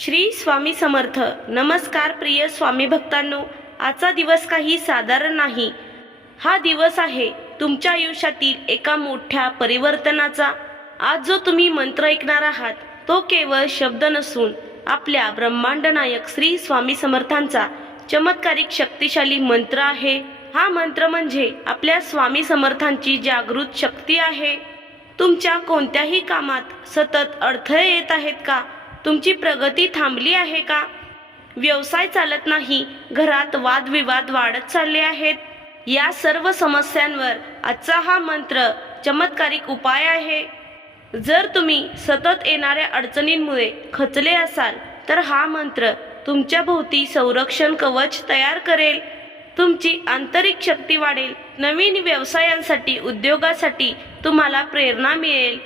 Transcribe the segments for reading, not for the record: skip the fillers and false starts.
श्री स्वामी समर्थ. नमस्कार प्रिय स्वामी भक्तांनो. आजचा दिवस काही साधारण नाही. हा दिवस आहे तुमच्या आयुष्यातील एका मोठ्या परिवर्तनाचा. आज जो तुम्ही मंत्र ऐकणार आहात तो केवळ शब्द नसून आपल्या ब्रह्मांड नायक श्री स्वामी समर्थांचा चमत्कारिक शक्तिशाली मंत्र आहे. हा मंत्र म्हणजे आपल्या स्वामी समर्थांची जागृत शक्ती आहे. तुमच्या कोणत्याही कामात सतत अडथळे येत आहेत का? तुमची प्रगती थांबली आहे का? व्यवसाय चालत नाही, घरात वादविवाद वाढत चालले आहेत. या सर्व समस्यांवर आजचा हा मंत्र चमत्कारिक उपाय आहे. जर तुम्ही सतत येणाऱ्या अडचणींमुळे खचले असाल तर हा मंत्र तुमच्या भोवती संरक्षण कवच तयार करेल. तुमची आंतरिक शक्ती वाढेल. नवीन व्यवसायांसाठी, उद्योगासाठी तुम्हाला प्रेरणा मिळेल.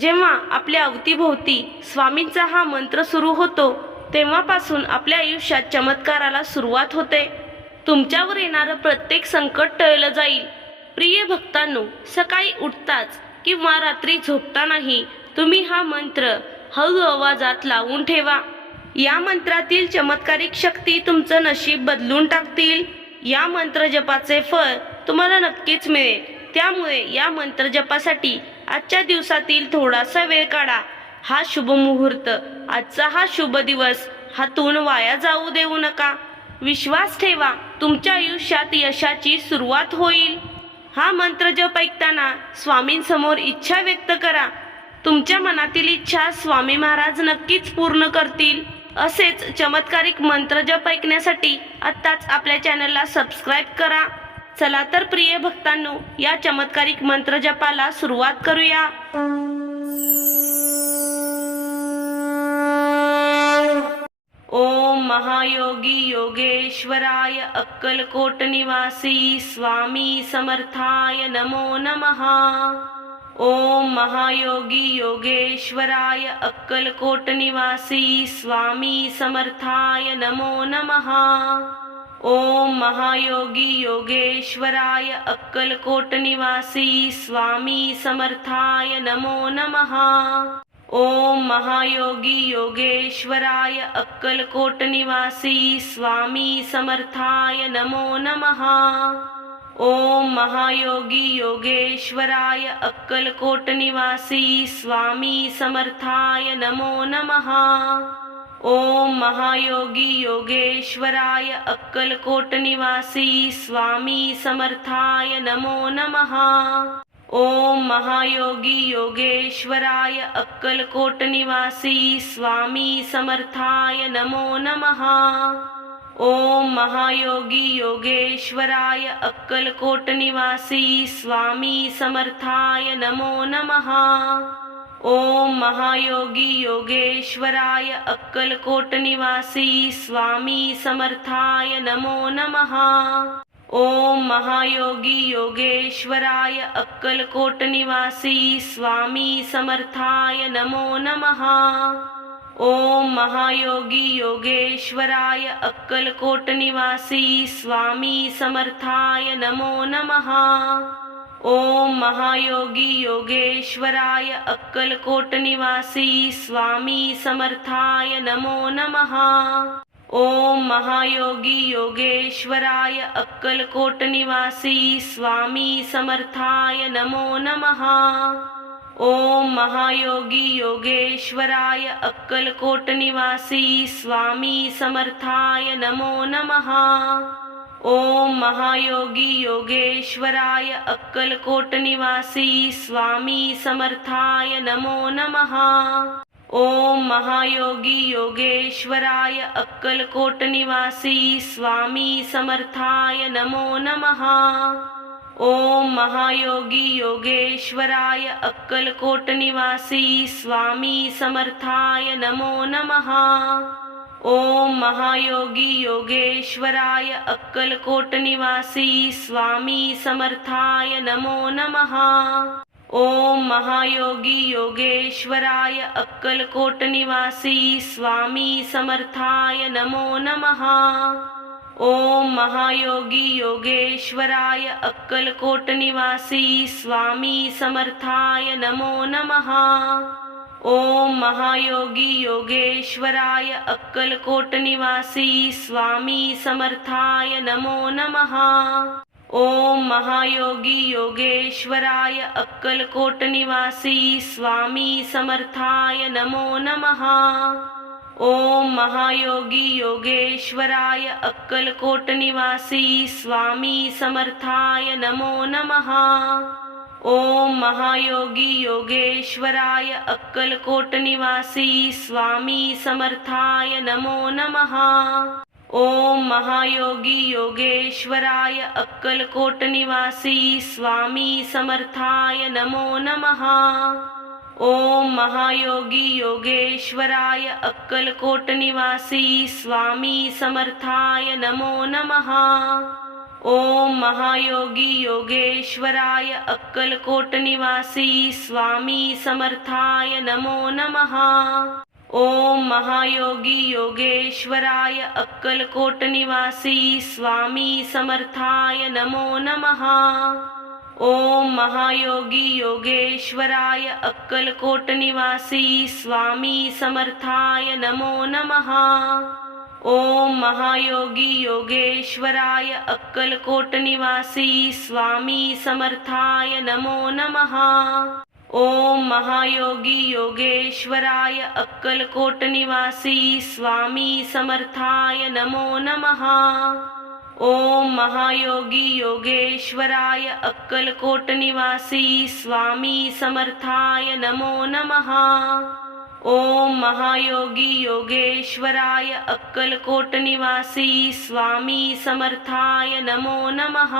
जेव्हा आपल्या अवतीभोवती स्वामींचा हा मंत्र सुरू होतो तेव्हापासून आपल्या आयुष्यात चमत्काराला सुरुवात होते. तुमच्यावर येणारं प्रत्येक संकट टळलं जाईल. प्रिय भक्तांनो, सकाळी उठताच किंवा रात्री झोपतानाही तुम्ही हा मंत्र हळू आवाजात लावून ठेवा. या मंत्रातील चमत्कारिक शक्ती तुमचं नशीब बदलून टाकतील. या मंत्र जपाचे फळ तुम्हाला नक्कीच मिळेल. त्यामुळे या मंत्र जपासाठी आजच्या दिवसातील थोडासा वेळ काढा. हा शुभ मुहूर्त, आजचा हा शुभ दिवस हातून वाया जाऊ देऊ नका. विश्वास ठेवा, तुमच्या आयुष्यात यशाची सुरुवात होईल. हा मंत्र जप ऐकताना स्वामींसमोर इच्छा व्यक्त करा. तुमच्या मनातील इच्छा स्वामी महाराज नक्कीच पूर्ण करतील. असेच चमत्कारिक मंत्र जप ऐकण्यासाठी आत्ताच आपल्या चॅनलला सबस्क्राईब करा. चला तर प्रिय भक्तांनो, या चमत्कारिक मंत्र जपाला सुरुवात करूया. ओम महायोगी योगेश्वराय अक्कलकोट निवासी स्वामी समर्थाय नमो नमः. ओम महायोगी योगेश्वराय अक्कलकोट निवासी स्वामी समर्थाय नमो नमः. ओम महायोगी योगेश्वराय अक्कलकोट निवासी स्वामी समर्थाय नमो नमः. ओम महायोगी योगेश्वराय अक्कलकोट निवासी स्वामी समर्थाय नमो नमः. ओम महायोगी योगेश्वराय अक्कलकोट निवासी स्वामी समर्थाय नमो नमः. ओम महायोगी योगेश्वराय अक्कलकोट निवासी स्वामी समर्थाय नमो नमः. ओम महायोगी योगेश्वराय अक्कलकोट निवासी स्वामी समर्थाय नमो नमः. ओम महायोगी योगेश्वराय अक्कलकोट निवासी स्वामी समर्थाय नमो नमः. ओम महायोगी योगेश्वराय अक्कलकोट निवासी स्वामी समर्थाय नमो नमः. ओम महायोगी योगेश्वराय अक्कलकोट निवासी स्वामी समर्थाय नमो नमः. ओम महायोगी योगेश्वराय अक्कलकोट निवासी स्वामी समर्थाय नमो नमः. ओम महायोगी योगेश्वराय अक्कलकोट निवासी स्वामी समर्थाय नमो नमः. ओम महायोगी योगेश्वराय अक्कलकोट निवासी स्वामी समर्थाय नमो नमः. ओम महायोगी योगेश्वराय अक्कलकोट निवासी स्वामी समर्थाय नमो नमः. ओम महायोगी योगेश्वराय अक्कलकोट निवासी स्वामी समर्थाय नमो नमः. ओम महायोगी योगेश्वराय अक्कलकोट निवासी स्वामी समर्थाय नमो नमः. ओम महायोगी योगेश्वराय अक्कलकोट निवासी स्वामी समर्थाय नमो नमः. ओम महायोगी योगेश्वराय अक्कलकोट निवासी स्वामी समर्थाय नमो नमः. ओम महायोगी योगेश्वराय अक्कलकोट निवासी स्वामी समर्थाय नमो नमः. ओम महायोगी योगेश्वराय अक्कलकोट निवासी स्वामी समर्थाय नमो नमः. ओम महायोगी योगेश्वराय अक्कलकोट निवासी स्वामी समर्थाय नमो नमः। ओम महायोगी योगेश्वराय अक्कलकोट निवासी स्वामी समर्थाय नमो नमः। ओम महायोगी योगेश्वराय अक्कलकोट निवासी स्वामी समर्थाय नमो नमः। ओम महायोगी योगेश्वराय अक्कलकोट निवासी स्वामी समर्थाय नमो नमः। ओम महायोगी योगेश्वराय अक्कलकोट निवासी स्वामी समर्थाय नमो नमः। ओम महायोगी योगेश्वराय अक्कलकोट निवासी स्वामी समर्थाय नमो नमः। ओम महायोगी योगेश्वराय अक्कलकोट निवासी स्वामी समर्थाय नमो नमः। ओम महायोगी योगेश्वराय अक्कलकोट निवासी स्वामी समर्थाय नमो नमः। ओम महायोगी योगेश्वराय अक्कलकोट निवासी स्वामी समर्थाय नमो नमः। ओम महायोगी योगेश्वराय अक्कलकोट निवासी स्वामी समर्थाय नमो नमः। ओम महायोगी योगेश्वराय अक्कलकोट निवासी स्वामी समर्थाय नमो नमः। ओम महायोगी योगेश्वराय अक्कलकोट निवासी स्वामी समर्थाय नमो नमः। ओम महायोगी योगेश्वराय अक्कलकोट निवासी स्वामी समर्थाय नमो नमः।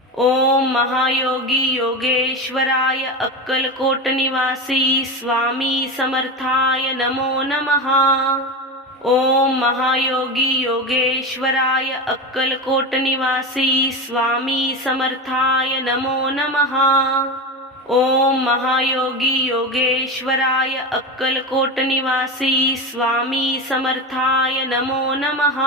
ओम महायोगी योगेश्वराय अक्कलकोट निवासी स्वामी समर्थाय नमो नमः। ओम महायोगी योगेश्वराय अक्कलकोट निवासी स्वामी समर्थाय नमो नमः। ओम महायोगी योगेश्वराय अक्कलकोट निवासी स्वामी समर्थाय नमो नमः।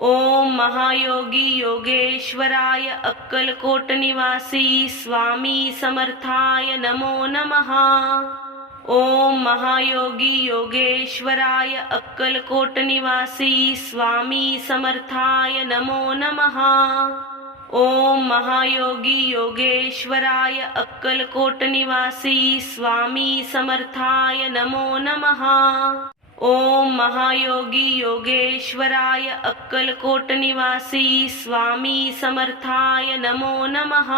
ओम महायोगी योगेश्वराय अक्कलकोट निवासी स्वामी समर्थाय नमो नमः। ओम महायोगी योगेश्वराय अक्कलकोट निवासी स्वामी समर्थाय नमो नमः। ओम महायोगी योगेश्वराय अक्कलकोट निवासी स्वामी समर्थाय नमो नमः। ओम महायोगी योगेश्वराय अक्कलकोट निवासी स्वामी समर्थाय नमो नमः।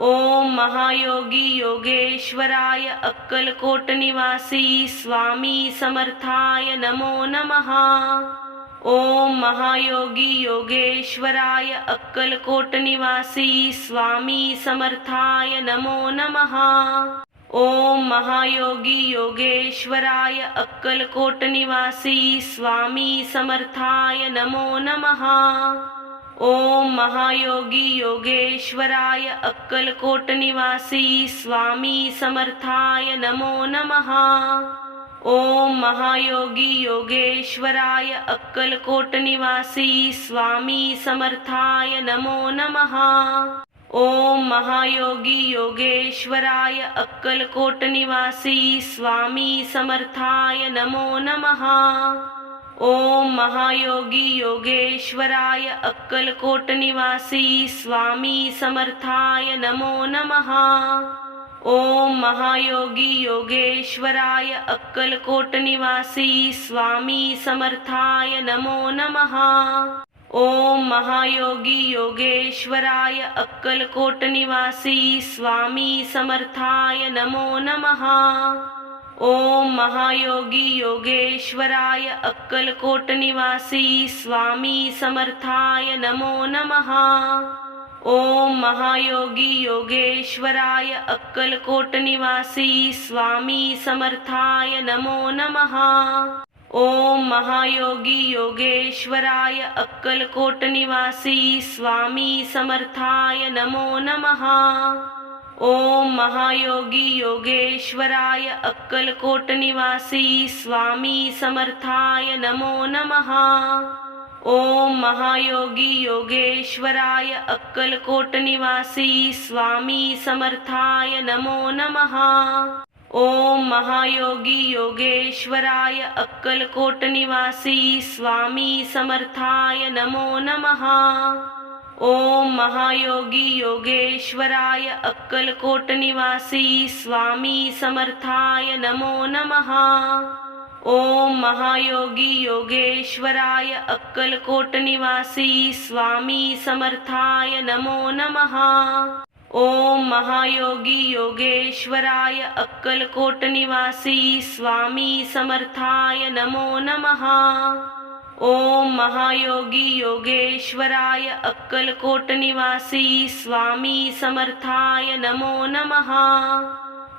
ओम महायोगी योगेश्वराय अक्कलकोट निवासी स्वामी समर्थाय नमो नमः। ओम महायोगी योगेश्वराय अक्कलकोट निवासी स्वामी समर्थाय नमो नमः। ओम महायोगी योगेश्वराय अक्कलकोट निवासी स्वामी समर्थाय नमो नमः। ओम महायोगी योगेश्वराय अक्कलकोट निवासी स्वामी समर्थाय नमो नमः। ओम महायोगी योगेश्वराय अक्कलकोट निवासी स्वामी समर्थाय नमो नमः। ओम महायोगी योगेश्वराय अक्कलकोट निवासी स्वामी समर्थाय नमो नमः। ओम महायोगी योगेश्वराय अक्कलकोट निवासी स्वामी समर्थाय नमो नमः। ओम महायोगी योगेश्वराय अक्कलकोट निवासी स्वामी समर्थाय नमो नमः। ओम महायोगी योगेश्वराय अक्कलकोट निवासी स्वामी समर्थाय नमो नमः। ओम महायोगी योगेश्वराय अक्कलकोट निवासी स्वामी समर्थाय नमो नमः। ओम महायोगी योगेश्वराय अक्कलकोट निवासी स्वामी समर्थाय नमो नमः। ओम महायोगी योगेश्वराय अक्कलकोट निवासी स्वामी समर्थाय नमो नमः। ओम महायोगी योगेश्वराय अक्कलकोट निवासी स्वामी समर्थाय नमो नमः। ओम महायोगी योगेश्वराय अक्कलकोट निवासी स्वामी समर्थाय नमो नमः। ओम महायोगी योगेश्वराय अक्कलकोट निवासी स्वामी समर्थाय नमो नमः। ओम महायोगी योगेश्वराय अक्कलकोट निवासी स्वामी समर्थाय नमो नमः। ओम महायोगी योगेश्वराय अक्कलकोट निवासी स्वामी समर्थाय नमो नमः। ओम महायोगी योगेश्वराय अक्कलकोट निवासी स्वामी समर्थाय नमो नमः। ओम महायोगी योगेश्वराय अक्कलकोट निवासी स्वामी समर्थाय नमो नमः।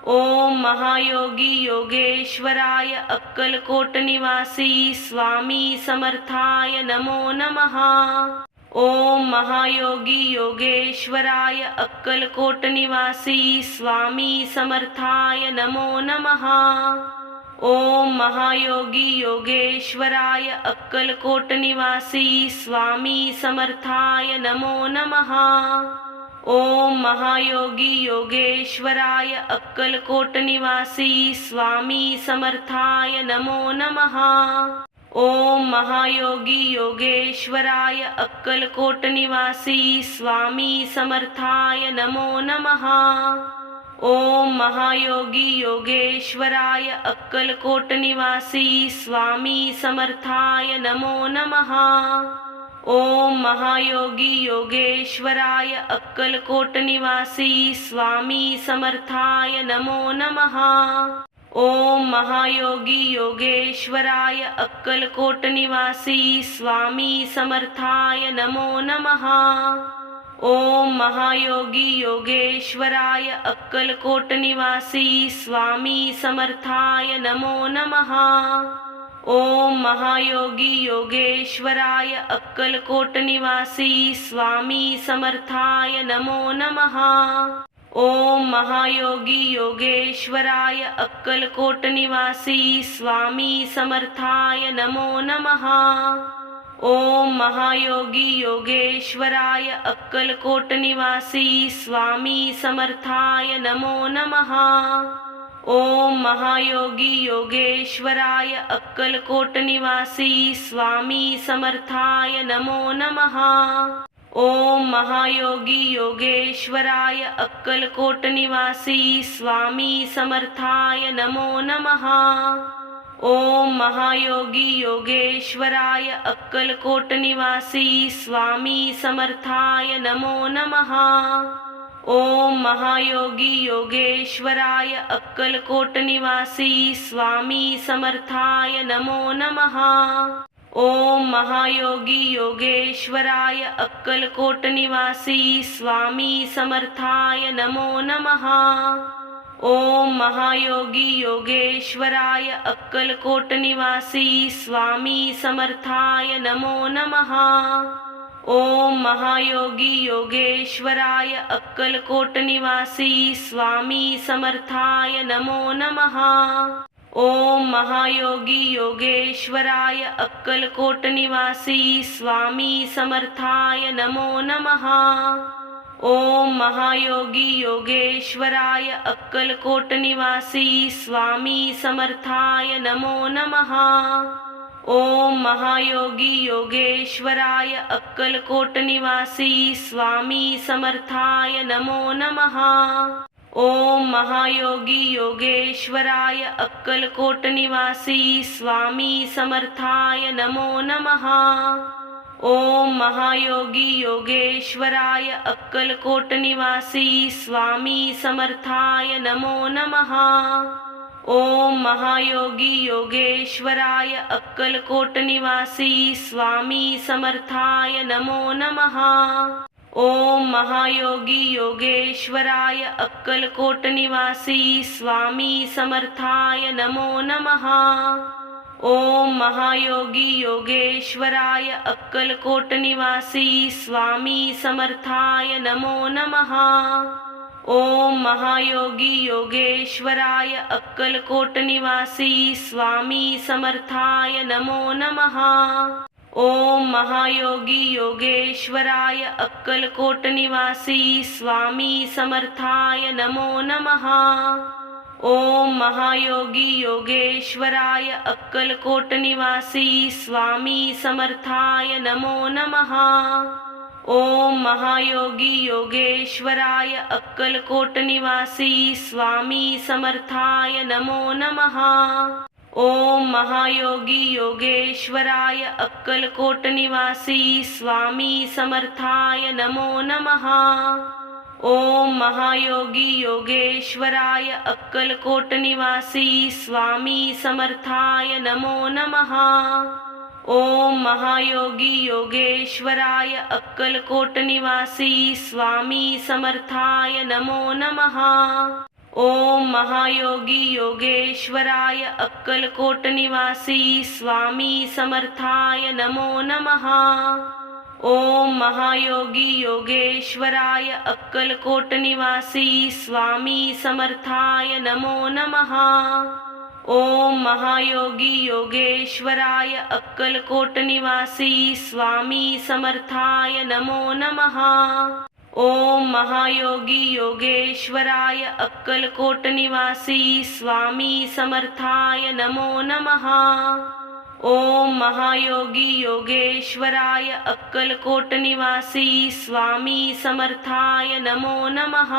ओम महायोगी योगेश्वराय अक्कलकोट निवासी स्वामी समर्थाय नमो नमः। ओम महायोगी योगेश्वराय अक्कलकोट निवासी स्वामी समर्थाय नमो नमः। ओम महायोगी योगेश्वराय अक्कलकोट निवासी स्वामी समर्थाय नमो नमः। ओम महायोगी योगेश्वराय अक्कलकोट निवासी स्वामी समर्थाय नमो नमः। ओम महायोगी योगेश्वराय अक्कलकोट निवासी स्वामी समर्थाय नमो नमः। ओम महायोगी योगेश्वराय अक्कलकोट निवासी स्वामी समर्थाय नमो नमः। ओम महायोगी योगेश्वराय अक्कलकोट निवासी स्वामी समर्थाय नमो नमः। ओम महायोगी योगेश्वराय अक्कलकोट निवासी स्वामी समर्थाय नमो नमः। ओम महायोगी योगेश्वराय अक्कलकोट निवासी स्वामी समर्थाय नमो नमः। ओम महायोगी योगेश्वराय अक्कलकोट निवासी स्वामी समर्थाय नमो नमः। ओम महायोगी योगेश्वराय अक्कलकोट निवासी स्वामी समर्थाय नमो नमः। ओम महायोगी योगेश्वराय अक्कलकोट निवासी स्वामी समर्थाय नमो नमः। ओम महायोगी योगेश्वराय अक्कलकोट निवासी स्वामी समर्थाय नमो नमः। ओम महायोगी योगेश्वराय अक्कलकोट निवासी स्वामी समर्थाय नमो नमः। ओम महायोगी योगेश्वराय अक्कलकोट निवासी स्वामी समर्थाय नमो नमः। ओम महायोगी योगेश्वराय अक्कलकोट निवासी स्वामी समर्थाय नमो नमः। ओम महायोगी योगेश्वराय अक्कलकोट निवासी स्वामी समर्थाय नमो नमः। ओम महायोगी योगेश्वराय अक्कलकोट निवासी स्वामी समर्थाय नमो नमः। ओम महायोगी योगेश्वराय अक्कलकोट निवासी स्वामी समर्थाय नमो नमः। ओम महायोगी योगेश्वराय अक्कलकोट निवासी स्वामी समर्थाय नमो नमः। ओम महायोगी योगेश्वराय अक्कलकोट निवासी स्वामी समर्थाय नमो नमः। ओम महायोगी योगेश्वराय अक्कलकोट निवासी स्वामी समर्थाय नमो नमः। ओम महायोगी योगेश्वराय अक्कलकोट निवासी स्वामी समर्थाय नमो नमः। ओम महायोगी योगेश्वराय अक्कलकोट निवासी स्वामी समर्थाय नमो नमः। ओम महायोगी योगेश्वराय अक्कलकोट निवासी स्वामी समर्थाय नमो नमः। ओम महायोगी योगेश्वराय अक्कलकोट निवासी स्वामी समर्थाय नमो नमः। ओम महायोगी योगेश्वराय अक्कलकोट निवासी स्वामी समर्थाय नमो नमः। ओम महायोगी योगेश्वराय अक्कलकोट निवासी स्वामी समर्थाय नमो नमः। ओम महायोगी योगेश्वराय अक्कलकोट निवासी स्वामी समर्थाय नमो नमः। ओम महायोगी योगेश्वराय अक्कलकोट निवासी स्वामी समर्थाय नमो नमः। ओम महायोगी योगेश्वराय अक्कलकोट निवासी स्वामी समर्थाय नमो नमः। ओम महायोगी योगेश्वराय अक्कलकोट निवासी स्वामी समर्थाय नमो नमः। ओम महायोगी योगेश्वराय अक्कलकोट निवासी स्वामी समर्थाय नमो नमः। ओम महायोगी योगेश्वराय अक्कलकोट निवासी स्वामी समर्थाय नमो नमः। ओम महायोगी योगेश्वराय अक्कलकोट निवासी स्वामी समर्थाय नमो नमः। ओम महायोगी योगेश्वराय अक्कलकोट निवासी स्वामी समर्थाय नमो नमः। ओम महायोगी योगेश्वराय अक्कलकोट निवासी स्वामी समर्थाय नमो नमः। ओम महायोगी योगेश्वराय अक्कलकोट निवासी स्वामी समर्थाय नमो नमः। ओम महायोगी योगेश्वराय अक्कलकोट निवासी स्वामी समर्थाय नमो नमः।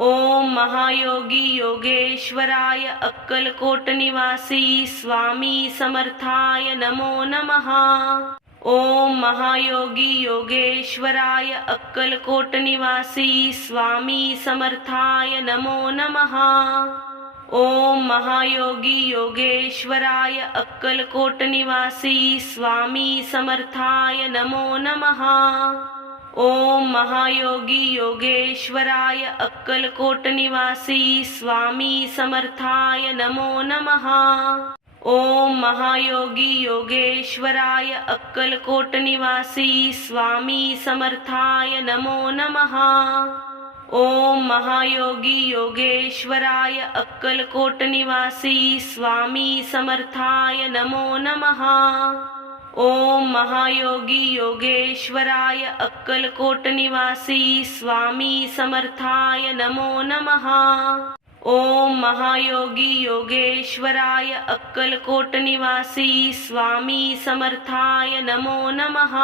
ओम महायोगी योगेश्वराय अक्कलकोट निवासी स्वामी समर्थाय नमो नमः। ओम महायोगी योगेश्वराय अक्कलकोट निवासी स्वामी समर्थाय नमो नमः। ओम महायोगी योगेश्वराय अक्कलकोट निवासी स्वामी समर्थाय नमो नमः। ओम महायोगी योगेश्वराय अक्कलकोट निवासी स्वामी समर्थाय नमो नमः। ओम महायोगी योगेश्वराय अक्कलकोट निवासी स्वामी समर्थाय नमो नमः। ओम महायोगी योगेश्वराय अक्कलकोट निवासी स्वामी समर्थाय नमो नमः। ओम महायोगी योगेश्वराय अक्कलकोट निवासी स्वामी समर्थाय नमो नमः। ओम महायोगी योगेश्वराय अक्कलकोट निवासी स्वामी समर्थाय नमो नमः।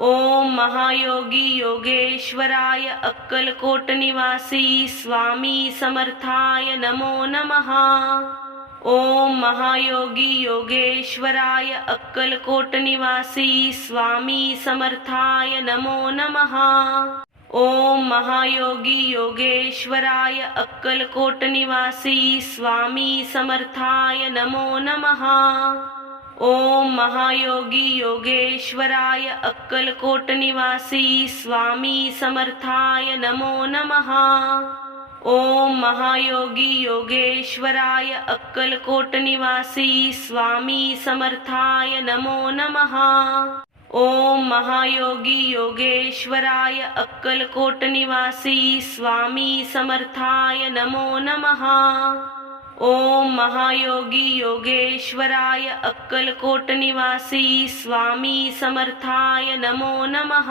ओम महायोगी योगेश्वराय अक्कलकोट निवासी स्वामी समर्थाय नमो नमः। ओम महायोगी योगेश्वराय अक्कलकोट निवासी स्वामी समर्थाय नमो नमः। ओम महायोगी योगेश्वराय अक्कलकोट निवासी स्वामी समर्थाय नमो नमः। ओम महायोगी योगेश्वराय अक्कलकोट निवासी स्वामी समर्थाय नमो नमः। ओम महायोगी योगेश्वराय अक्कलकोट निवासी स्वामी समर्थाय नमो नमः। ओम महायोगी योगेश्वराय अक्कलकोट निवासी स्वामी समर्थाय नमो नमः। ओम महायोगी योगेश्वराय अक्कलकोट निवासी स्वामी समर्थाय नमो नमः।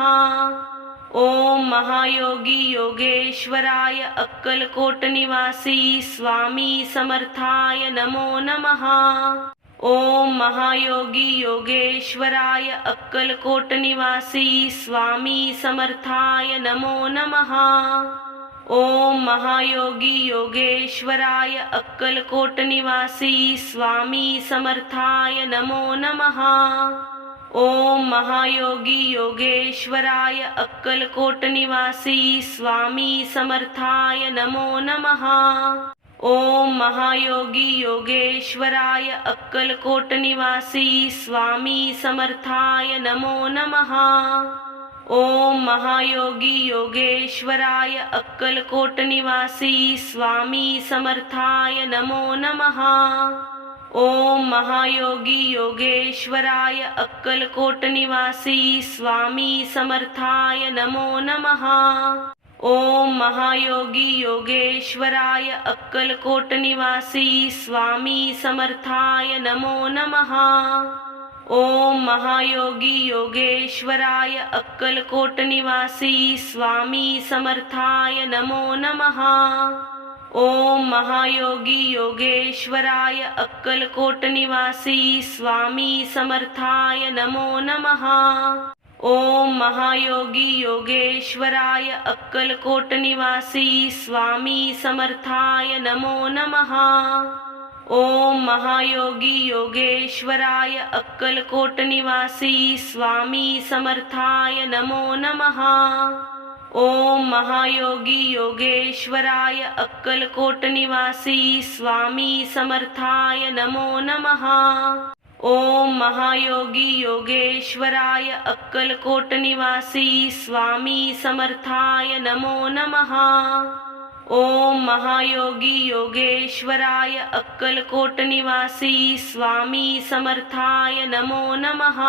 ओम महायोगी योगेश्वराय अक्कलकोट निवासी स्वामी समर्थाय नमो नमः। ओम महायोगी योगेश्वराय अक्कलकोट निवासी स्वामी समर्थाय नमो नमः। ओम महायोगी योगेश्वराय अक्कलकोट निवासी स्वामी समर्थाय नमो नमः। ओम महायोगी योगेश्वराय अक्कलकोट निवासी स्वामी समर्थाय नमो नमः। ओम महायोगी योगेश्वराय अक्कलकोट निवासी स्वामी समर्थाय नमो नमः। ओम महायोगी योगेश्वराय अक्कलकोट निवासी स्वामी समर्थाय नमो नमः। ओम महायोगी योगेश्वराय अक्कलकोट निवासी स्वामी समर्थाय नमो नमः। ओम महायोगी योगेश्वराय अक्कलकोट निवासी स्वामी समर्थाय नमो नमः। ओम महायोगी योगेश्वराय अक्कलकोट निवासी स्वामी समर्थाय नमो नमः। ओम महायोगी योगेश्वराय अक्कलकोट निवासी स्वामी समर्थाय नमो नमः। ओम महायोगी योगेश्वराय अक्कलकोट निवासी स्वामी समर्थाय नमो नमः। ओम महायोगी योगेश्वराय अक्कलकोट निवासी स्वामी समर्थाय नमो नमः। ओम महायोगी योगेश्वराय अक्कलकोट निवासी स्वामी समर्थाय नमो नमः। ओम महायोगी योगेश्वराय अक्कलकोट निवासी स्वामी समर्थाय नमो नमः। ओम महायोगी योगेश्वराय अक्कलकोट निवासी स्वामी समर्थाय नमो नमः।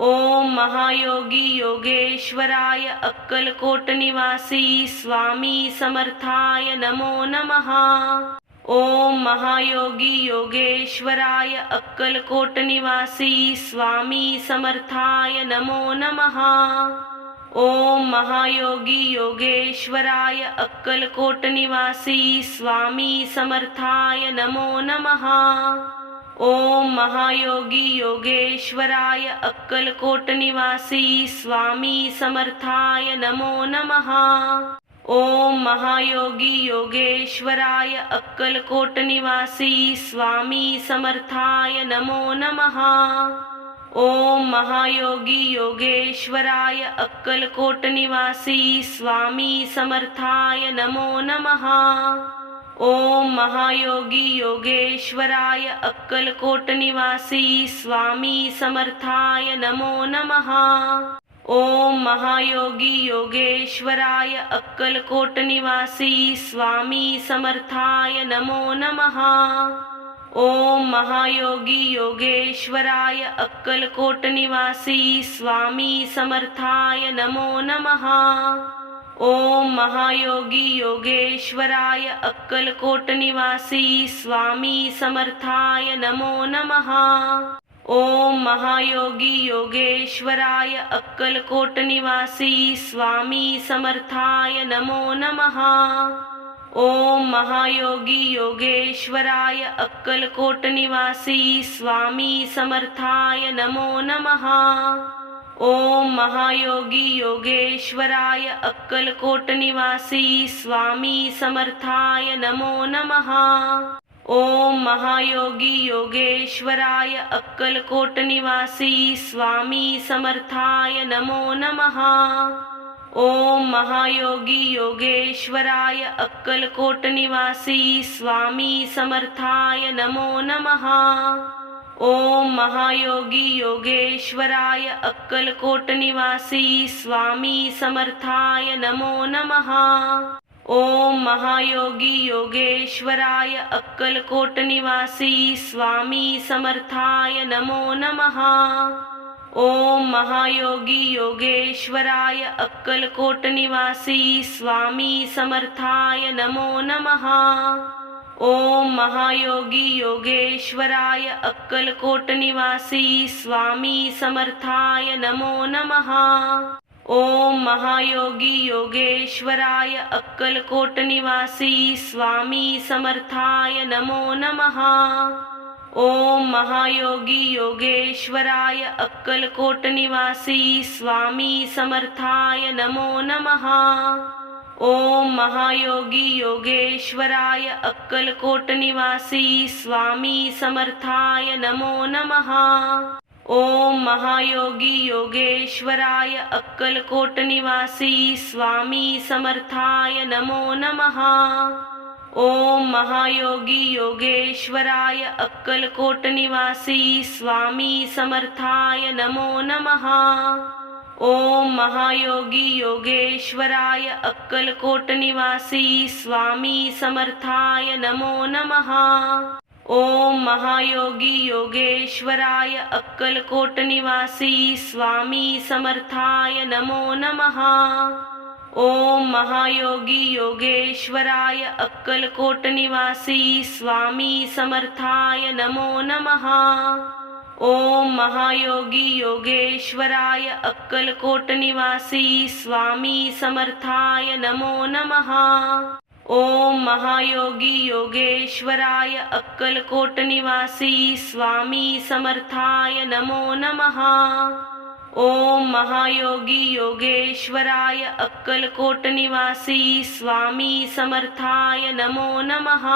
ओम महायोगी योगेश्वराय अक्कलकोट निवासी स्वामी समर्थाय नमो नमः। ओम महायोगी योगेश्वराय अक्कलकोट निवासी स्वामी समर्थाय नमो नमः। ओम महायोगी योगेश्वराय अक्कलकोट निवासी स्वामी समर्थाय नमो नमः। ओम महायोगी योगेश्वराय अक्कलकोट निवासी स्वामी समर्थाय नमो नमः। ओम महायोगी योगेश्वराय अक्कलकोट निवासी स्वामी समर्थाय नमो नमः। ओम महायोगी योगेश्वराय अक्कलकोट निवासी स्वामी समर्थाय नमो नमः। ओम महायोगी योगेश्वराय अक्कलकोट निवासी स्वामी समर्थाय नमो नमः। ओम महायोगी योगेश्वराय अक्कलकोट निवासी स्वामी समर्थाय नमो नमः। ओम महायोगी योगेश्वराय अक्कलकोट निवासी स्वामी समर्थाय नमो नमः। ओम महायोगी योगेश्वराय अक्कलकोट निवासी स्वामी समर्थाय नमो नमः। ओम महायोगी योगेश्वराय अक्कलकोट निवासी स्वामी समर्थाय नमो नमः। ओम महायोगी योगेश्वराय अक्कलकोट निवासी स्वामी समर्थाय नमो नमः। ओम महायोगी योगेश्वराय अक्कलकोट निवासी स्वामी समर्थाय नमो नमः। ओम महायोगी योगेश्वराय अक्कलकोट निवासी स्वामी समर्थाय नमो नमः। ओम महायोगी योगेश्वराय अक्कलकोट निवासी स्वामी समर्थाय नमो नमः। ओम महायोगी योगेश्वराय अक्कलकोट निवासी स्वामी समर्थाय नमो नमः। ओम महायोगी योगेश्वराय अक्कलकोट निवासी स्वामी समर्थाय नमो नमः। ओम महायोगी योगेश्वराय अक्कलकोट निवासी स्वामी समर्थाय नमो नमः। ओम महायोगी योगेश्वराय अक्कलकोट निवासी स्वामी समर्थाय नमो नमः। ओम महायोगी योगेश्वराय अक्कलकोट निवासी स्वामी समर्थाय नमो नमः। ओम महायोगी योगेश्वराय अक्कलकोट निवासी स्वामी समर्थाय नमो नमः। ओम महायोगी योगेश्वराय अक्कलकोट निवासी स्वामी समर्थाय नमो नमः। ओम महायोगी योगेश्वराय अक्कलकोट निवासी स्वामी समर्थाय नमो नमः। ओम महायोगी योगेश्वराय अक्कलकोट निवासी स्वामी समर्थाय नमो नमः। ओम महायोगी योगेश्वराय अक्कलकोट निवासी स्वामी समर्थाय नमो नमः। ओम महायोगी योगेश्वराय अक्कलकोट निवासी स्वामी समर्थाय नमो नमः। ओम महायोगी योगेश्वराय अक्कलकोट निवासी स्वामी समर्थाय नमो नमः। ओम महायोगी योगेश्वराय अक्कलकोट निवासी स्वामी समर्थाय नमो नमः। ओम महायोगी योगेश्वराय अक्कलकोट निवासी स्वामी समर्थाय नमो नमः। ओम महायोगी योगेश्वराय अक्कलकोट निवासी स्वामी समर्थाय नमो नमः।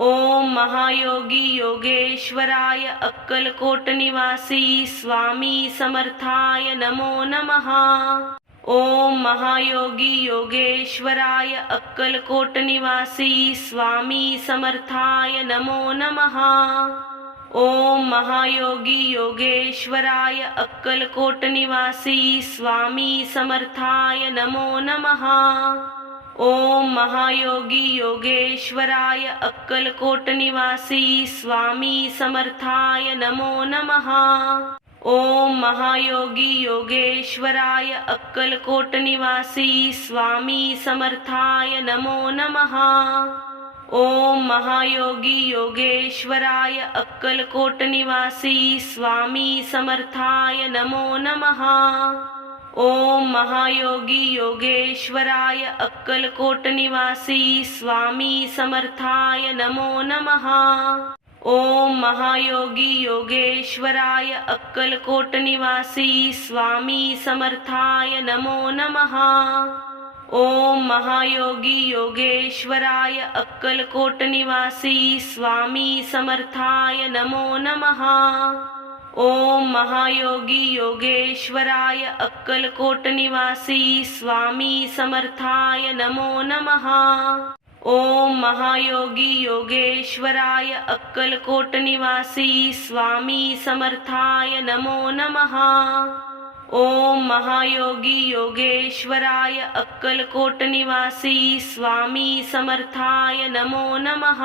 ओम महायोगी योगेश्वराय अक्कलकोट निवासी स्वामी समर्थाय नमो नमः। ओम महायोगी योगेश्वराय अक्कलकोट निवासी स्वामी समर्थाय नमो नमः। ओम महायोगी योगेश्वराय अक्कलकोट निवासी स्वामी समर्थाय नमो नमः। ओम महायोगी योगेश्वराय अक्कलकोट निवासी स्वामी समर्थाय नमो नमः। ओम महायोगी योगेश्वराय अक्कलकोट निवासी स्वामी समर्थाय नमो नमः। ओम महायोगी योगेश्वराय अक्कलकोट निवासी स्वामी समर्थाय नमो नमः। ओम महायोगी योगेश्वराय अक्कलकोट निवासी स्वामी समर्थाय नमो नमः। ओम महायोगी योगेश्वराय अक्कलकोट निवासी स्वामी समर्थाय नमो नमः। ओम महायोगी योगेश्वराय अक्कलकोट निवासी स्वामी समर्थाय नमो नमः। ओम महायोगी योगेश्वराय अक्कलकोट निवासी स्वामी समर्थाय नमो नमः। ओम महायोगी योगेश्वराय अक्कलकोट निवासी स्वामी समर्थाय नमो नमः। ओम महायोगी योगेश्वराय अक्कलकोट निवासी स्वामी समर्थाय नमो नमः।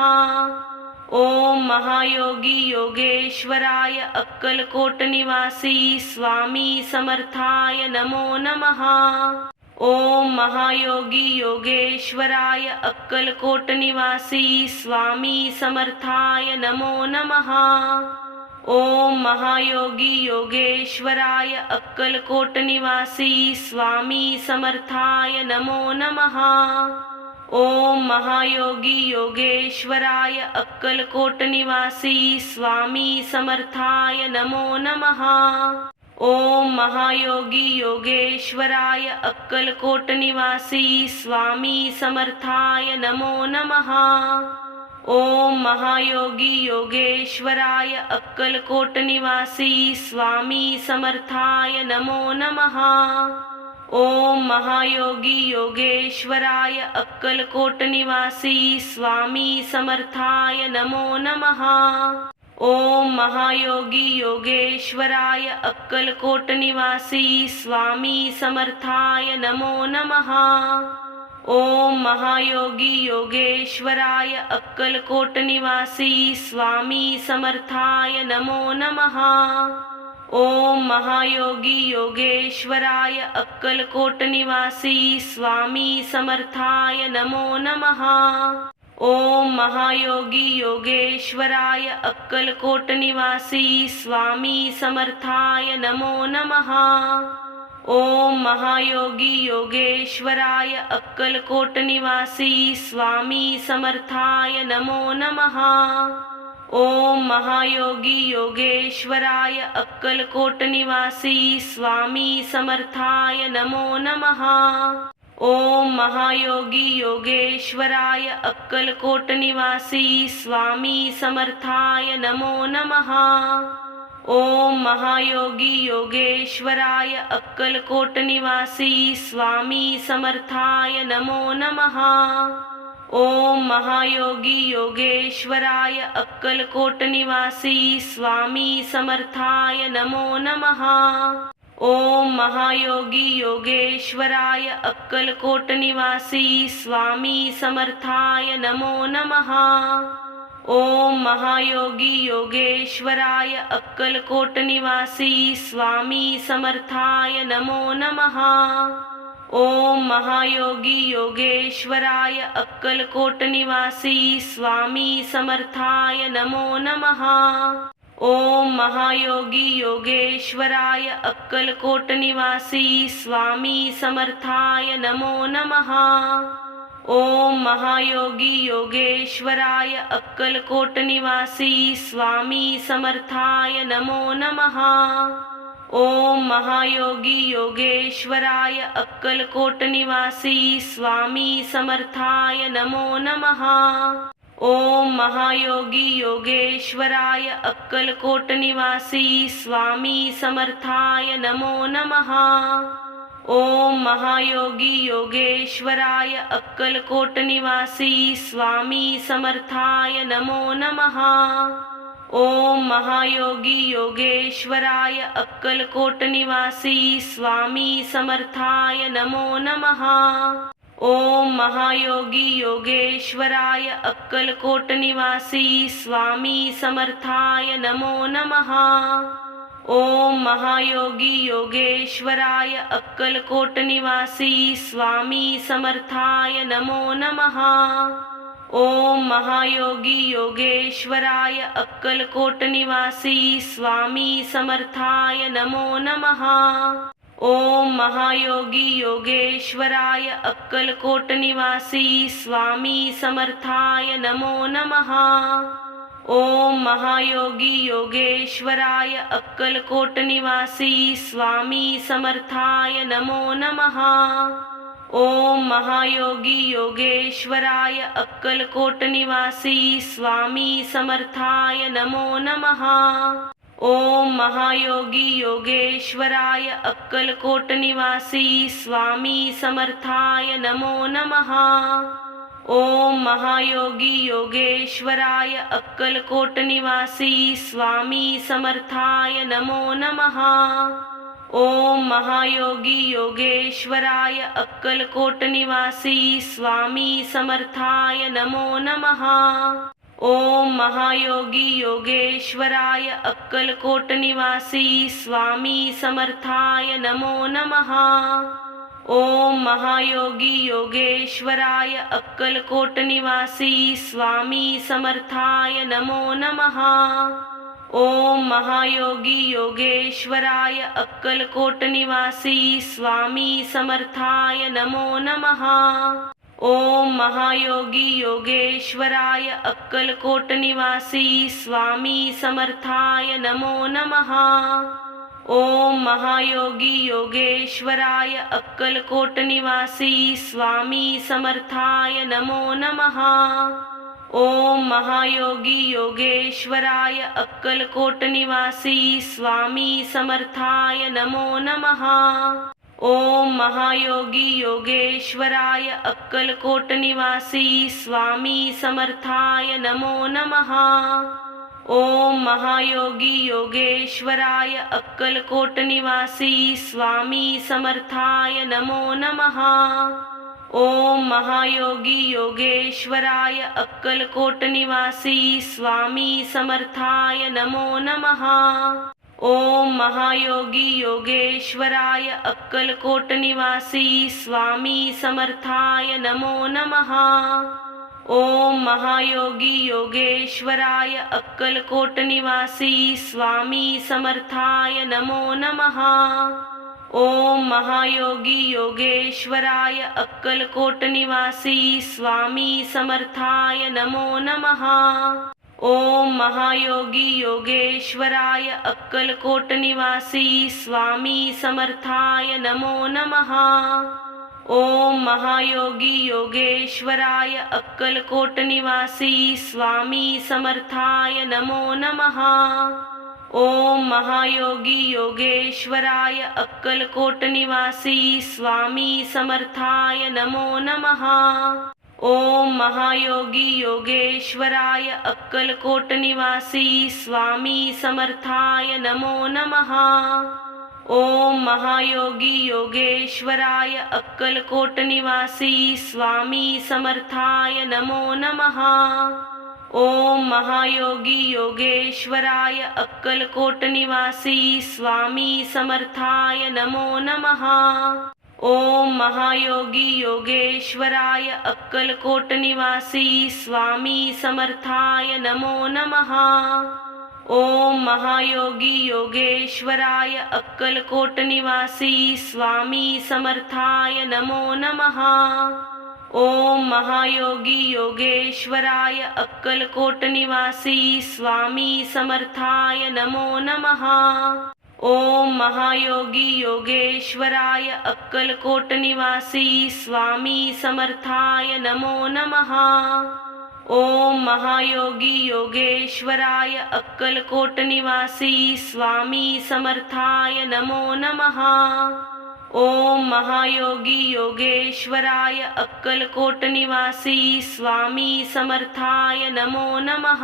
ओम महायोगी योगेश्वराय अक्कलकोट निवासी स्वामी समर्थाय नमो नमः। ओम महायोगी योगेश्वराय अक्कलकोट निवासी स्वामी समर्थाय नमो नमः। ओम महायोगी योगेश्वराय अक्कलकोट निवासी स्वामी समर्थाय नमो नमः। ओम महायोगी योगेश्वराय अक्कलकोट निवासी स्वामी समर्थाय नमो नमः। ओम महायोगी योगेश्वराय अक्कलकोट निवासी स्वामी समर्थाय नमो नमः। ओम महायोगी योगेश्वराय अक्कलकोट निवासी स्वामी समर्थाय नमो नमः। ओम महायोगी योगेश्वराय अक्कलकोट निवासी स्वामी समर्थाय नमो नमः। ओम महायोगी योगेश्वराय अक्कलकोट निवासी स्वामी समर्थाय नमो नमः। ओम महायोगी योगेश्वराय अक्कलकोट निवासी स्वामी समर्थाय नमो नमः। ओम महायोगी योगेश्वराय अक्कलकोट निवासी स्वामी समर्थाय नमो नमः। ओम महायोगी योगेश्वराय अक्कलकोट निवासी स्वामी समर्थाय नमो नमः। ओम महायोगी योगेश्वराय अक्कलकोट निवासी स्वामी समर्थाय नमो नमः। ओम महायोगी योगेश्वराय अक्कलकोट निवासी स्वामी समर्थाय नमो नमः। ओम महायोगी योगेश्वराय अक्कलकोट निवासी स्वामी समर्थाय नमो नमः। ओम महायोगी योगेश्वराय अक्कलकोट निवासी स्वामी समर्थाय नमो नमः। ओम महायोगी योगेश्वराय अक्कलकोट निवासी स्वामी समर्थाय नमो नमः। ओम महायोगी योगेश्वराय अक्कलकोट निवासी स्वामी समर्थाय नमो नमः। ओम महायोगी योगेश्वराय अक्कलकोट निवासी स्वामी समर्थाय नमो नमः। ओम महायोगी योगेश्वराय अक्कलकोट निवासी स्वामी समर्थाय नमो नमः। ओम महायोगी योगेश्वराय अक्कलकोट निवासी स्वामी समर्थाय नमो नमः। ओम महायोगी योगेश्वराय अक्कलकोट निवासी स्वामी समर्थाय नमो नमः। ओम महायोगी योगेश्वराय अक्कलकोट निवासी स्वामी समर्थाय नमो नमः। ओम महायोगी योगेश्वराय अक्कलकोट निवासी स्वामी समर्थाय नमो नमः। ओम महायोगी योगेश्वराय अक्कलकोट निवासी स्वामी समर्थाय नमो नमः। ओम महायोगी योगेश्वराय अक्कलकोट निवासी स्वामी समर्थाय नमो नमः। ओम महायोगी योगेश्वराय अक्कलकोट निवासी स्वामी समर्थाय नमो नमः। ओम महायोगी योगेश्वराय अक्कलकोट निवासी स्वामी समर्थाय नमो नमः। ओम महायोगी योगेश्वराय अक्कलकोट निवासी स्वामी समर्थाय नमो नमः। ओम महायोगी योगेश्वराय अक्कलकोट निवासी स्वामी समर्थाय नमो नमः। ओम महायोगी योगेश्वराय अक्कलकोट निवासी स्वामी समर्थाय नमो नमः। ओम महायोगी योगेश्वराय अक्कलकोट निवासी स्वामी समर्थाय नमो नमः। ओम महायोगी योगेश्वराय अक्कलकोट निवासी स्वामी समर्थाय नमो नमः। ओम महायोगी योगेश्वराय अक्कलकोट निवासी स्वामी समर्थाय नमो नमः। ओम महायोगी योगेश्वराय अक्कलकोट निवासी स्वामी समर्थाय नमो नमः। ओम महायोगी योगेश्वराय अक्कलकोट निवासी स्वामी समर्थाय नमो नमः। ओम महायोगी योगेश्वराय अक्कलकोट निवासी स्वामी समर्थाय नमो नमः। ओम महायोगी योगेश्वराय अक्कलकोट निवासी स्वामी समर्थाय नमो नमः। ओम महायोगी योगेश्वराय अक्कलकोट निवासी स्वामी समर्थाय नमो नमः। ओम महायोगी योगेश्वराय अक्कलकोट निवासी स्वामी समर्थाय नमो नमः। ओम महायोगी योगेश्वराय अक्कलकोट निवासी स्वामी समर्थाय नमो नमः। ओम महायोगी योगेश्वराय अक्कलकोट निवासी स्वामी समर्थाय नमो नमः। ओम महायोगी योगेश्वराय अक्कलकोट निवासी स्वामी समर्थाय नमो नमः। ओम महायोगी योगेश्वराय अक्कलकोट निवासी स्वामी समर्थाय नमो नमः। ओम महायोगी योगेश्वराय अक्कलकोट निवासी स्वामी समर्थाय नमो नमः। ओम महायोगी योगेश्वराय अक्कलकोट निवासी स्वामी समर्थाय नमो नमः। ओम महायोगी योगेश्वराय अक्कलकोट निवासी स्वामी समर्थाय नमो नमः। ओम महायोगी योगेश्वराय अक्कलकोट निवासी स्वामी समर्थाय नमो नमः। ओम महायोगी योगेश्वराय अक्कलकोट निवासी स्वामी समर्थाय नमो नमः। ओम महायोगी योगेश्वराय अक्कलकोट निवासी स्वामी समर्थाय नमो नमः। ओम महायोगी योगेश्वराय अक्कलकोट निवासी स्वामी समर्थाय नमो नमः। ओम महायोगी योगेश्वराय अक्कलकोट निवासी स्वामी समर्थाय नमो नमः। ओम महायोगी योगेश्वराय अक्कलकोट निवासी स्वामी समर्थाय नमो नमः। ओम महायोगी योगेश्वराय अक्कलकोट निवासी स्वामी समर्थाय नमो नमः। ओम महायोगी योगेश्वराय अक्कलकोट निवासी स्वामी समर्थाय नमो नमः। ओम महायोगी योगेश्वराय अक्कलकोट निवासी स्वामी समर्थाय नमो नमः। ओम महायोगी योगेश्वराय अक्कलकोट निवासी स्वामी समर्थाय नमो नमः। ओम महायोगी योगेश्वराय अक्कलकोट निवासी स्वामी समर्थाय नमो नमः। ओम महायोगी योगेश्वराय अक्कलकोट निवासी स्वामी समर्थाय नमो नमः।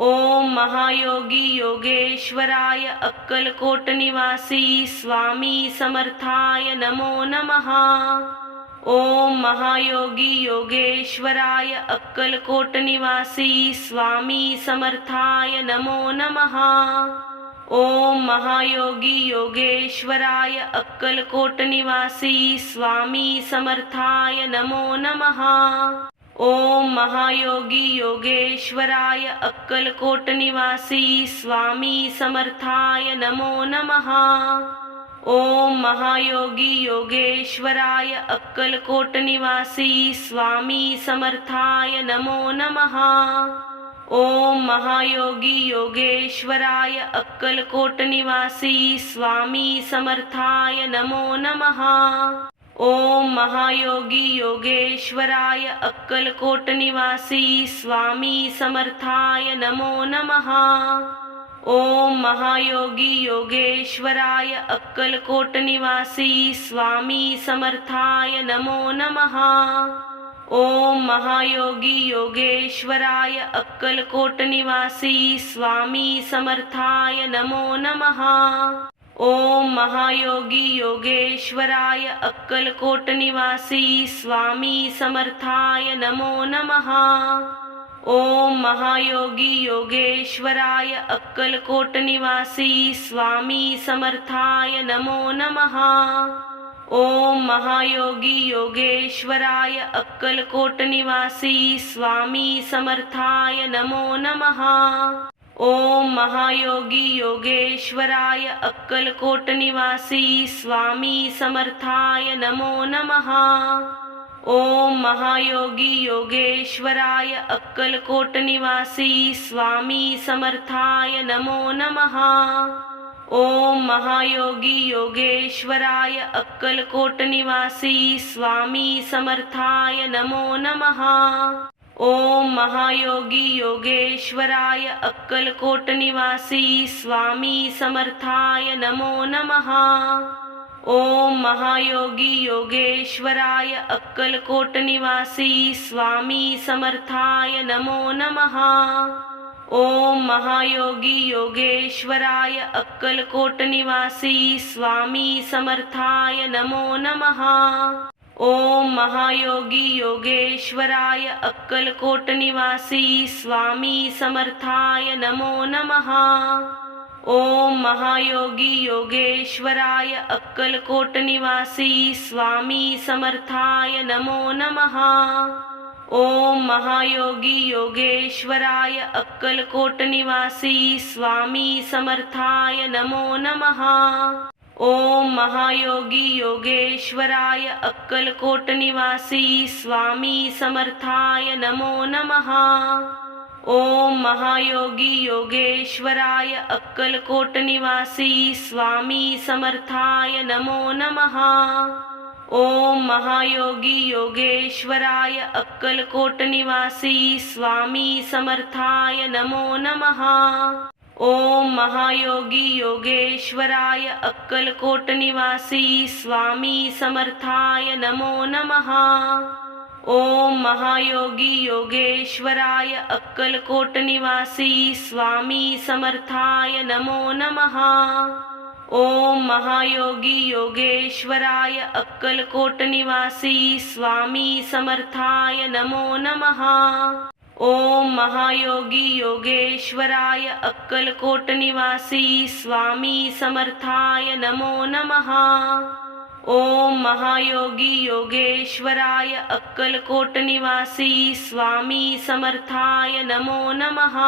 ओम महायोगी योगेश्वराय अक्कलकोट निवासी स्वामी समर्थाय नमो नमः। ओम महायोगी योगेश्वराय अक्कलकोट निवासी स्वामी समर्थाय नमो नमः। ओम महायोगी योगेश्वराय अक्कलकोट निवासी स्वामी समर्थाय नमो नमः। ओम महायोगी योगेश्वराय अक्कलकोट निवासी स्वामी समर्थाय नमो नमः। ओम महायोगी योगेश्वराय अक्कलकोट निवासी स्वामी समर्थाय नमो नमः। ओम महायोगी योगेश्वराय अक्कलकोट निवासी स्वामी समर्थाय नमो नमः। ओम महायोगी योगेश्वराय अक्कलकोट निवासी स्वामी समर्थाय नमो नमः। ओम महायोगी योगेश्वराय अक्कलकोट निवासी स्वामी समर्थाय नमो नमः। ओम महायोगी योगेश्वराय अक्कलकोट निवासी स्वामी समर्थाय नमो नमः। ओम महायोगी योगेश्वराय अक्कलकोट निवासी स्वामी समर्थाय नमो नमः। ओम महायोगी योगेश्वराय अक्कलकोट निवासी स्वामी समर्थाय नमो नमः। ओम महायोगी योगेश्वराय अक्कलकोट निवासी स्वामी समर्थाय नमो नमः। ओम महायोगी योगेश्वराय अक्कलकोट निवासी स्वामी समर्थाय नमो नमः। ओम महायोगी योगेश्वराय अक्कलकोट निवासी स्वामी समर्थाय नमो नमः। ओम महायोगी योगेश्वराय अक्कलकोट निवासी स्वामी समर्थाय नमो नमः। ओम महायोगी योगेश्वराय अक्कलकोट निवासी स्वामी समर्थाय नमो नमः। ओम महायोगी योगेश्वराय अक्कलकोट निवासी स्वामी समर्थाय नमो नमः। ओम महायोगी योगेश्वराय अक्कलकोट निवासी स्वामी समर्थाय नमो नमः। ओम महायोगी योगेश्वराय अक्कलकोट निवासी स्वामी समर्थाय नमो नमः। ओम महायोगी योगेश्वराय अक्कलकोट निवासी स्वामी समर्थाय नमो नमः। ओम महायोगी योगेश्वराय अक्कलकोट निवासी स्वामी समर्थाय नमो नमः। ओम महायोगी योगेश्वराय अक्कलकोट निवासी स्वामी समर्थाय नमो नमः। ओम महायोगी योगेश्वराय अक्कलकोट निवासी स्वामी समर्थाय नमो नमः। ओम महायोगी योगेश्वराय अक्कलकोट निवासी स्वामी समर्थाय नमो नमः। ओम महायोगी योगेश्वराय अक्कलकोट निवासी स्वामी समर्थाय नमो नमः। ओम महायोगी योगेश्वराय अक्कलकोट निवासी स्वामी समर्थाय नमो नमः। ओम महायोगी योगेश्वराय अक्कलकोट निवासी स्वामी समर्थाय नमो नमः। ओम महायोगी योगेश्वराय अक्कलकोट निवासी स्वामी समर्थाय नमो नमः। ओम महायोगी योगेश्वराय अक्कलकोट निवासी स्वामी समर्थाय नमो नमः।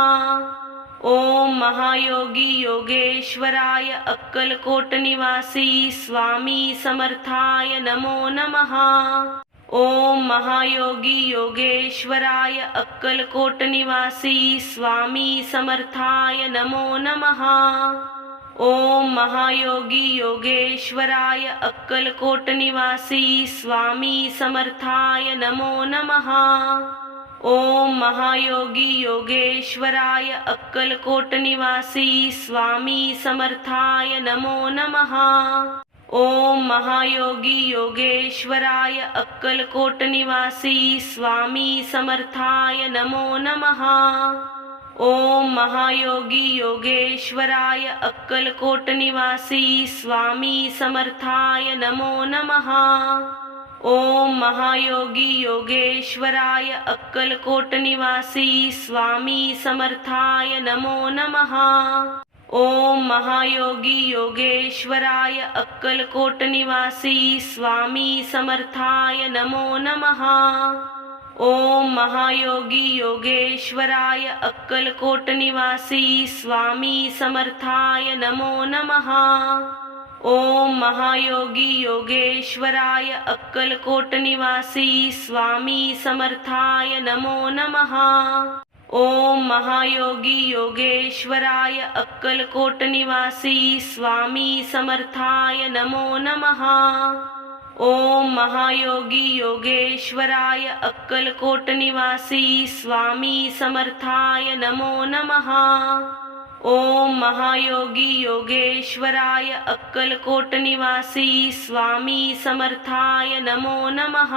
ओम महायोगी योगेश्वराय अक्कलकोट निवासी स्वामी समर्थाय नमो नमः। ओम महायोगी योगेश्वराय अक्कलकोट निवासी स्वामी समर्थाय नमो नमः। ओम महायोगी योगेश्वराय अक्कलकोट निवासी स्वामी समर्थाय नमो नमः। ओम महायोगी योगेश्वराय अक्कलकोट निवासी स्वामी समर्थाय नमो नमः। ओम महायोगी योगेश्वराय अक्कलकोट निवासी स्वामी समर्थाय नमो नमः। ओम महायोगी योगेश्वराय अक्कलकोट निवासी स्वामी समर्थाय नमो नमः। ओम महायोगी योगेश्वराय अक्कलकोट निवासी स्वामी समर्थाय नमो नमः। ओम महायोगी योगेश्वराय अक्कलकोट निवासी स्वामी समर्थाय नमो नमः। ओम महायोगी योगेश्वराय अक्कलकोट निवासी स्वामी समर्थाय नमो नमः। ओम महायोगी योगेश्वराय अक्कलकोट निवासी स्वामी समर्थाय नमो नमः। ओम महायोगी योगेश्वराय अक्कलकोट निवासी स्वामी समर्थाय नमो नमः। ओम महायोगी योगेश्वराय अक्कलकोट निवासी स्वामी समर्थाय नमो नमः। ओम महायोगी योगेश्वराय अक्कलकोट निवासी स्वामी समर्थाय नमो नमः।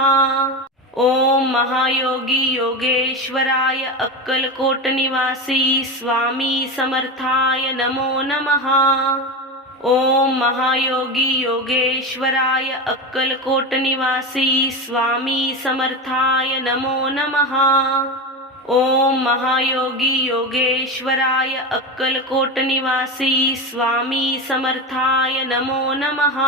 ओम महायोगी योगेश्वराय अक्कलकोट निवासी स्वामी समर्थाय नमो नमः। ओम महायोगी योगेश्वराय अक्कलकोट निवासी स्वामी समर्थाय नमो नमः। ओम महायोगी योगेश्वराय अक्कलकोट निवासी स्वामी समर्थाय नमो नमः।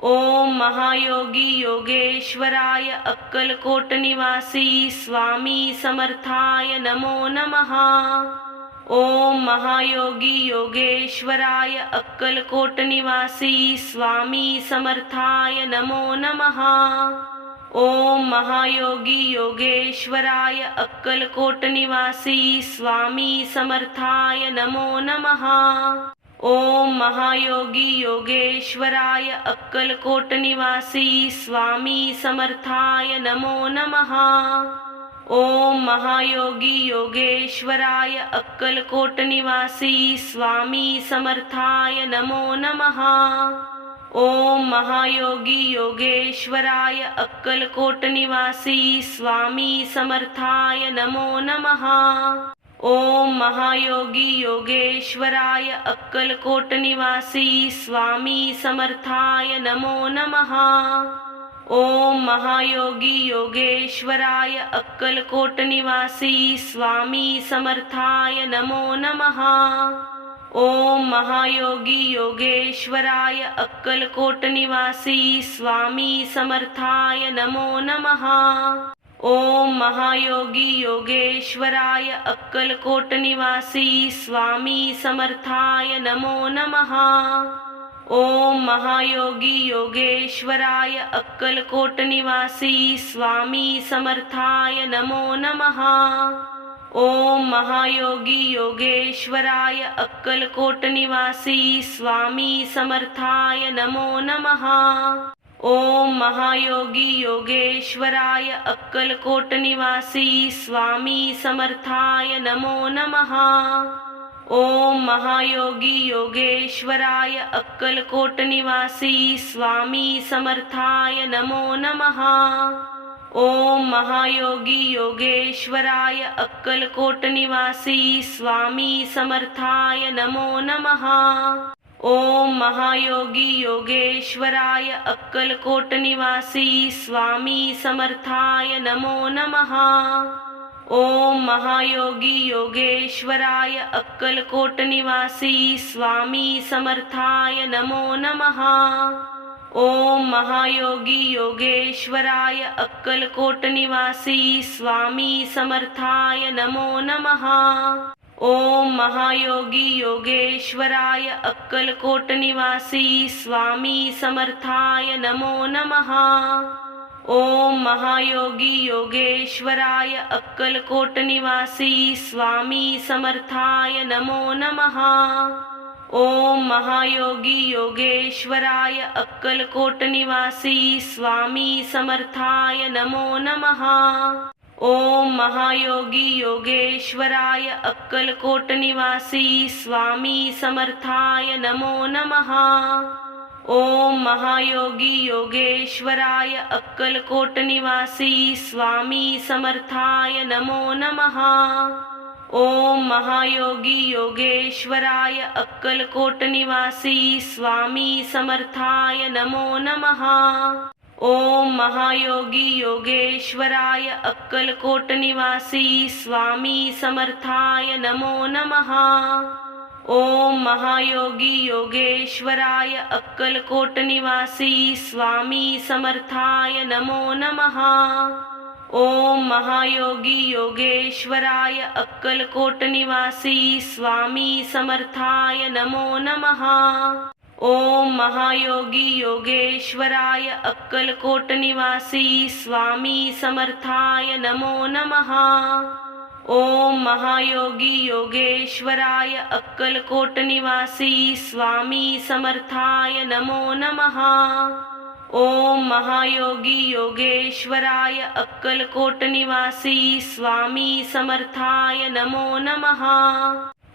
ओम महायोगी योगेश्वराय अक्कलकोट निवासी स्वामी समर्थाय नमो नमः। ओम महायोगी योगेश्वराय अक्कलकोट निवासी स्वामी समर्थाय नमो नमः। ओम महायोगी योगेश्वराय अक्कलकोट निवासी स्वामी समर्थाय नमो नमः। ओम महायोगी योगेश्वराय अक्कलकोट निवासी स्वामी समर्थाय नमो नमः। ओम महायोगी योगेश्वराय अक्कलकोट निवासी स्वामी समर्थाय नमो नमः। ओम महायोगी योगेश्वराय अक्कलकोट निवासी स्वामी समर्थाय नमो नमः। ओम महायोगी योगेश्वराय अक्कलकोट निवासी स्वामी समर्थाय नमो नमः। ओम महायोगी योगेश्वराय अक्कलकोट निवासी स्वामी समर्थाय नमो नमः। ओम महायोगी योगेश्वराय अक्कलकोट निवासी स्वामी समर्थाय नमो नमः। ओम महायोगी योगेश्वराय अक्कलकोट निवासी स्वामी समर्थाय नमो नमः। ओम महायोगी योगेश्वराय अक्कलकोट निवासी स्वामी समर्थाय नमो नमः। ओम महायोगी योगेश्वराय अक्कलकोट निवासी स्वामी समर्थाय नमो नमः। ओम महायोगी योगेश्वराय अक्कलकोट निवासी स्वामी समर्थाय नमो नमः। ओम महायोगी योगेश्वराय अक्कलकोट निवासी स्वामी समर्थाय नमो नमः। ओम महायोगी योगेश्वराय अक्कलकोट निवासी स्वामी समर्थाय नमो नमः। ओम महायोगी योगेश्वराय अक्कलकोट निवासी स्वामी समर्थाय नमो नमः। ओम महायोगी योगेश्वराय अक्कलकोट निवासी स्वामी समर्थाय नमो नमः। ओम महायोगी योगेश्वराय अक्कलकोट निवासी स्वामी समर्थाय नमो नमः। ओम महायोगी योगेश्वराय अक्कलकोट निवासी स्वामी समर्थाय नमो नमः। ओम महायोगी योगेश्वराय अक्कलकोट निवासी स्वामी समर्थाय नमो नमः। ओम महायोगी योगेश्वराय अक्कलकोट निवासी स्वामी समर्थाय नमो नमः। ओम महायोगी योगेश्वराय अक्कलकोट निवासी स्वामी समर्थाय नमो नमः। ओम महायोगी योगेश्वराय अक्कलकोट निवासी स्वामी समर्थाय नमो नमः। ओम महायोगी योगेश्वराय अक्कलकोट निवासी स्वामी समर्थाय नमो नमः। ओम महायोगी योगेश्वराय अक्कलकोट निवासी स्वामी समर्थाय नमो नमः। ओम महायोगी योगेश्वराय अक्कलकोट निवासी स्वामी समर्थाय नमो नमः। ओम महायोगी योगेश्वराय अक्कलकोट निवासी स्वामी समर्थाय नमो नमः। ओम महायोगी योगेश्वराय अक्कलकोट निवासी स्वामी समर्थाय नमो नमः। ओम महायोगी योगेश्वराय अक्कलकोट निवासी स्वामी समर्थाय नमो नमः। ओम महायोगी योगेश्वराय अक्कलकोट निवासी स्वामी समर्थाय नमो नमः।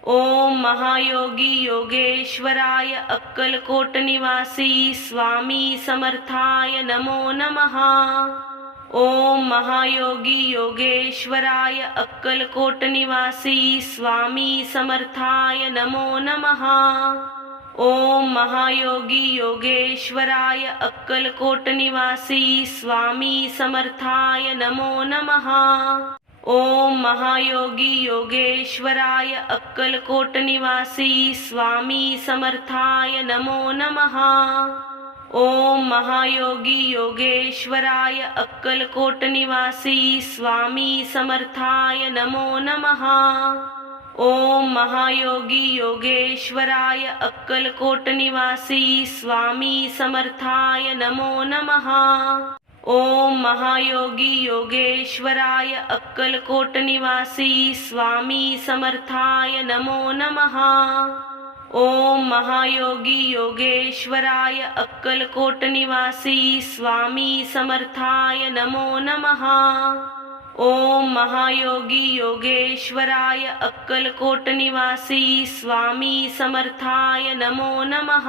ओम महायोगी योगेश्वराय अक्कलकोट निवासी स्वामी समर्थाय नमो नमः। ओम महायोगी योगेश्वराय अक्कलकोट निवासी स्वामी समर्थाय नमो नमः। ओम महायोगी योगेश्वराय अक्कलकोट निवासी स्वामी समर्थाय नमो नमः। ओम महायोगी योगेश्वराय अक्कलकोट निवासी स्वामी समर्थाय नमो नमः। ओम महायोगी योगेश्वराय अक्कलकोट निवासी स्वामी समर्थाय नमो नमः। ओम महायोगी योगेश्वराय अक्कलकोट निवासी स्वामी समर्थाय नमो नमः। ओम महायोगी योगेश्वराय अक्कलकोट निवासी स्वामी समर्थाय नमो नमः। ओम महायोगी योगेश्वराय अक्कलकोट निवासी स्वामी समर्थाय नमो नमः। ओम महायोगी योगेश्वराय अक्कलकोट निवासी स्वामी समर्थाय नमो नमः।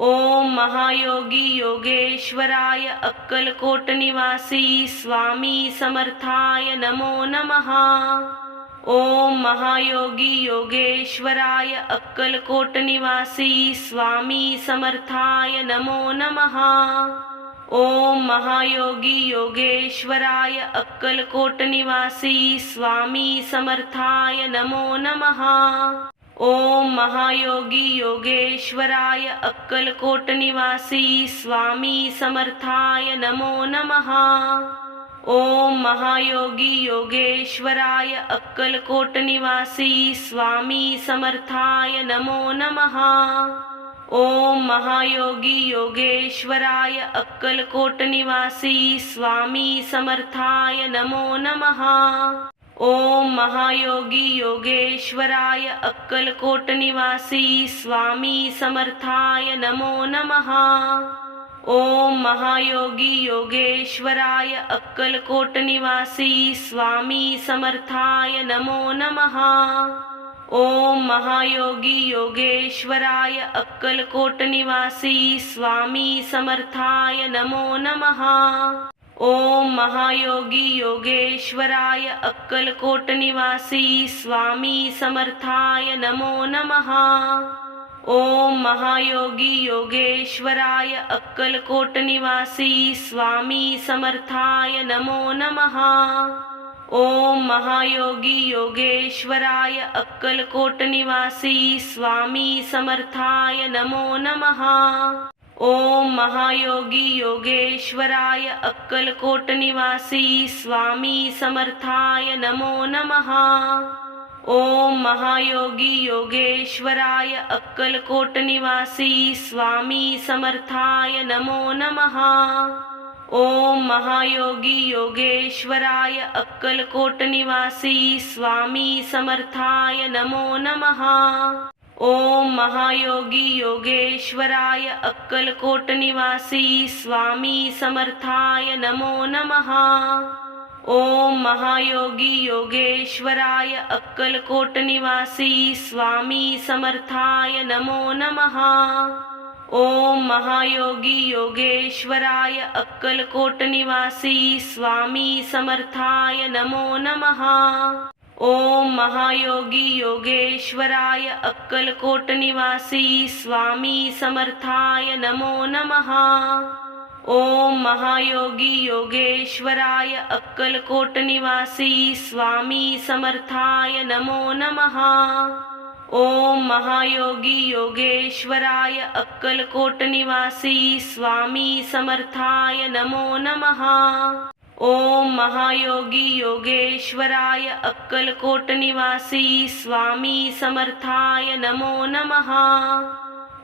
ओम महायोगी योगेश्वराय अक्कलकोट निवासी स्वामी समर्थाय नमो नमः। ओम महायोगी योगेश्वराय अक्कलकोट निवासी स्वामी समर्थाय नमो नमः। ओम महायोगी योगेश्वराय अक्कलकोट निवासी स्वामी समर्थाय नमो नमः। ओम महायोगी योगेश्वराय अक्कलकोट निवासी स्वामी समर्थाय नमो नमः। ओम महायोगी योगेश्वराय अक्कलकोट निवासी स्वामी समर्थाय नमो नमः। ओम महायोगी योगेश्वराय अक्कलकोट निवासी स्वामी समर्थाय नमो नमः। ओम महायोगी योगेश्वराय अक्कलकोट निवासी स्वामी समर्थाय नमो नमः। ओम महायोगी योगेश्वराय अक्कलकोट निवासी स्वामी समर्थाय नमो नमः। ओम महायोगी योगेश्वराय अक्कलकोट निवासी स्वामी समर्थाय नमो नमः। ओम महायोगी योगेश्वराय अक्कलकोट निवासी स्वामी समर्थाय नमो नमः। ओम महायोगी योगेश्वराय अक्कलकोट निवासी स्वामी समर्थाय नमो नमः। ओम महायोगी योगेश्वराय अक्कलकोट निवासी स्वामी समर्थाय नमो नमः। ओम महायोगी योगेश्वराय अक्कलकोट निवासी स्वामी समर्थाय नमो नमः। ओम महायोगी योगेश्वराय अक्कलकोट निवासी स्वामी समर्थाय नमो नमः। ओम महायोगी योगेश्वराय अक्कलकोट निवासी स्वामी समर्थाय नमो नमः। ओम महायोगी योगेश्वराय अक्कलकोट निवासी स्वामी समर्थाय नमो नमः। ओम महायोगी योगेश्वराय अक्कलकोट निवासी स्वामी समर्थाय नमो नमः। ओम महायोगी योगेश्वराय अक्कलकोट निवासी स्वामी समर्थाय नमो नमः। ओम महायोगी योगेश्वराय अक्कलकोट निवासी स्वामी समर्थाय नमो नमः। ओम महायोगी योगेश्वराय अक्कलकोट निवासी स्वामी समर्थाय नमो नमः। ओम महायोगी योगेश्वराय अक्कलकोट निवासी स्वामी समर्थाय नमो नमः। ओम महायोगी योगेश्वराय अक्कलकोट निवासी स्वामी समर्थाय नमो नमः।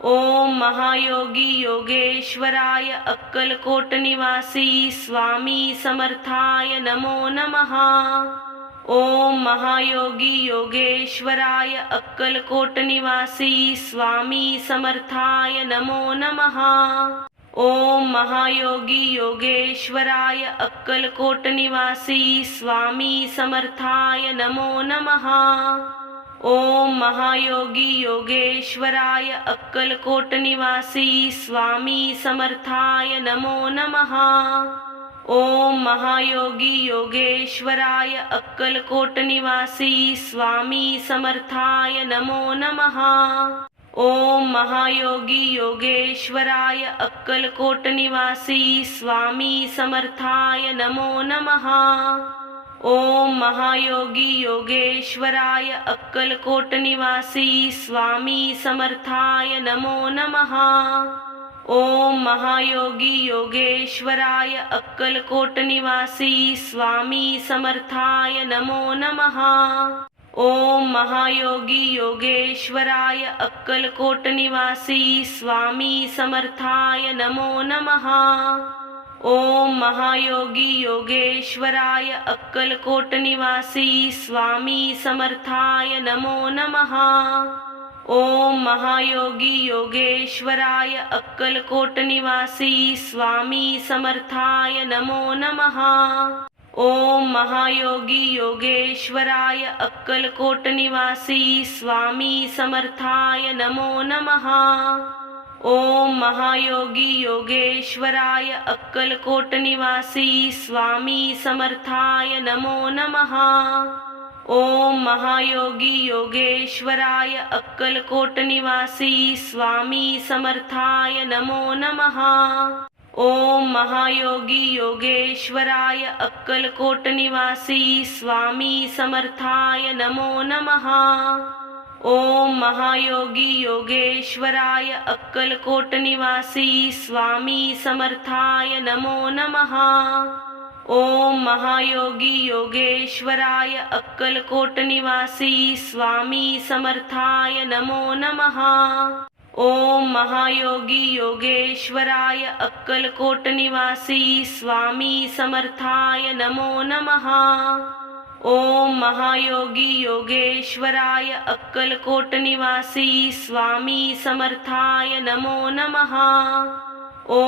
ओम महायोगी योगेश्वराय अक्कलकोट निवासी स्वामी समर्थाय नमो नमः। ओम महायोगी योगेश्वराय अक्कलकोट निवासी स्वामी समर्थाय नमो नमः। ओम महायोगी योगेश्वराय अक्कलकोट निवासी स्वामी समर्थाय नमो नमः। ओम महायोगी योगेश्वराय अक्कलकोट निवासी स्वामी समर्थाय नमो नमः। ओम महायोगी योगेश्वराय अक्कलकोट निवासी स्वामी समर्थाय नमो नमः। ओम महायोगी योगेश्वराय अक्कलकोट निवासी स्वामी समर्थाय नमो नमः। ओम महायोगी योगेश्वराय अक्कलकोट निवासी स्वामी समर्थाय नमो नमः। ओम महायोगी योगेश्वराय अक्कलकोट निवासी स्वामी समर्थाय नमो नमः। ओम महायोगी योगेश्वराय अक्कलकोट निवासी स्वामी समर्थाय नमो नमः। ओम महायोगी योगेश्वराय अक्कलकोट निवासी स्वामी समर्थाय नमो नमः। ओम महायोगी योगेश्वराय अक्कलकोट निवासी स्वामी समर्थाय नमो नमः। ओम महायोगी योगेश्वराय अक्कलकोट निवासी स्वामी समर्थाय नमो नमः। ओम महायोगी योगेश्वराय अक्कलकोट निवासी स्वामी समर्थाय नमो नमः। ओम महायोगी योगेश्वराय अक्कलकोट निवासी स्वामी समर्थाय नमो नमः। ओम महायोगी योगेश्वराय अक्कलकोट निवासी स्वामी समर्थाय नमो नमः। ओम महायोगी योगेश्वराय अक्कलकोट निवासी स्वामी समर्थाय नमो नमः। ओम महायोगी योगेश्वराय अक्कलकोट निवासी स्वामी समर्थाय नमो नमः। ओम महायोगी योगेश्वराय अक्कलकोट निवासी स्वामी समर्थाय नमो नमः। ओम महायोगी योगेश्वराय अक्कलकोट निवासी स्वामी समर्थाय नमो नमः।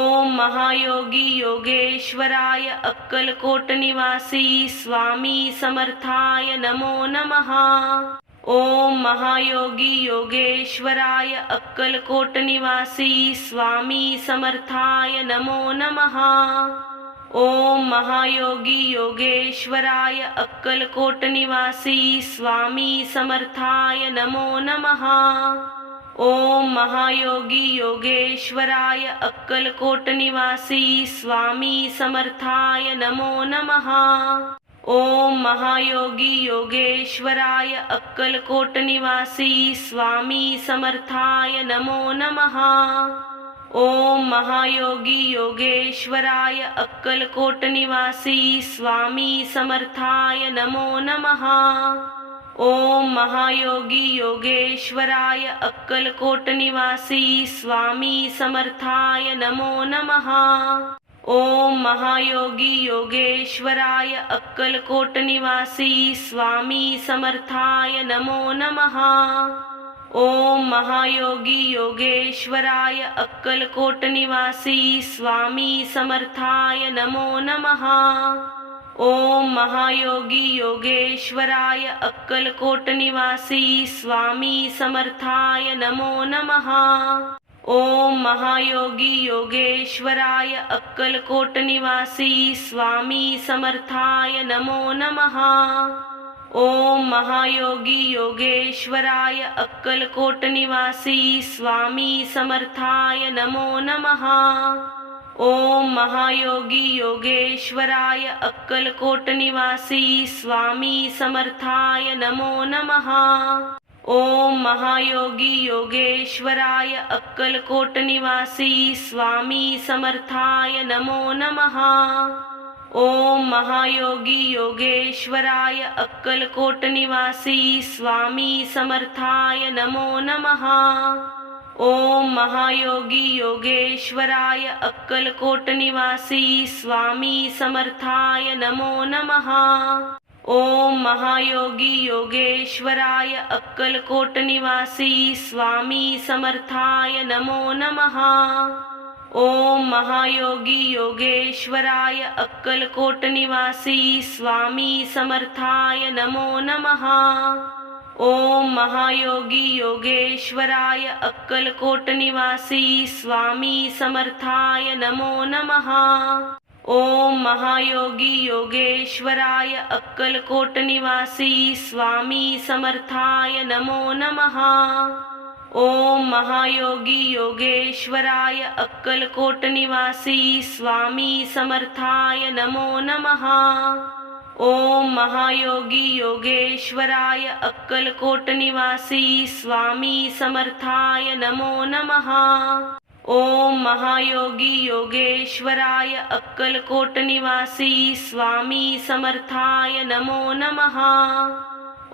ओम महायोगी योगेश्वराय अक्कलकोट निवासी स्वामी समर्थाय नमो नमः। ओम महायोगी योगेश्वराय अक्कलकोट निवासी स्वामी समर्थाय नमो नमः। ओम महायोगी योगेश्वराय अक्कलकोट निवासी स्वामी समर्थाय नमो नमः। ओम महायोगी योगेश्वराय अक्कलकोट निवासी स्वामी समर्थाय नमो नमः। ओम महायोगी योगेश्वराय अक्कलकोट निवासी स्वामी समर्थाय नमो नमः। ओम महायोगी योगेश्वराय अक्कलकोट निवासी स्वामी समर्थाय नमो नमः। ओम महायोगी योगेश्वराय अक्कलकोट निवासी स्वामी समर्थाय नमो नमः। ओम महायोगी योगेश्वराय अक्कलकोट निवासी स्वामी समर्थाय नमो नमः। ओम महायोगी योगेश्वराय अक्कलकोट निवासी स्वामी समर्थाय नमो नमः। ओम महायोगी योगेश्वराय अक्कलकोट निवासी स्वामी समर्थाय नमो नमः। ओम महायोगी योगेश्वराय अक्कलकोट निवासी स्वामी समर्थाय नमो नमः। ओम महायोगी योगेश्वराय अक्कलकोट निवासी स्वामी समर्थाय नमो नमः। ओम महायोगी योगेश्वराय अक्कलकोट निवासी स्वामी समर्थाय नमो नमः। ओम महायोगी योगेश्वराय अक्कलकोट निवासी स्वामी समर्थाय नमो नमः। ओम महायोगी योगेश्वराय अक्कलकोट निवासी स्वामी समर्थाय नमो नमः। ओम महायोगी योगेश्वराय अक्कलकोट निवासी स्वामी समर्थाय नमो नमः। ओम महायोगी योगेश्वराय अक्कलकोट निवासी स्वामी समर्थाय नमो नमः। ओम महायोगी योगेश्वराय अक्कलकोट निवासी स्वामी समर्थाय नमो नमः। ओम महायोगी योगेश्वराय अक्कलकोट निवासी स्वामी समर्थाय नमो नमः। ओम महायोगी योगेश्वराय अक्कलकोट निवासी स्वामी समर्थाय नमो नमः। ओम महायोगी योगेश्वराय अक्कलकोट निवासी स्वामी समर्थाय नमो नमः। ओम महायोगी योगेश्वराय अक्कलकोट निवासी स्वामी समर्थाय नमो नमः। ओम महायोगी योगेश्वराय अक्कलकोट निवासी स्वामी समर्थाय नमो नमः।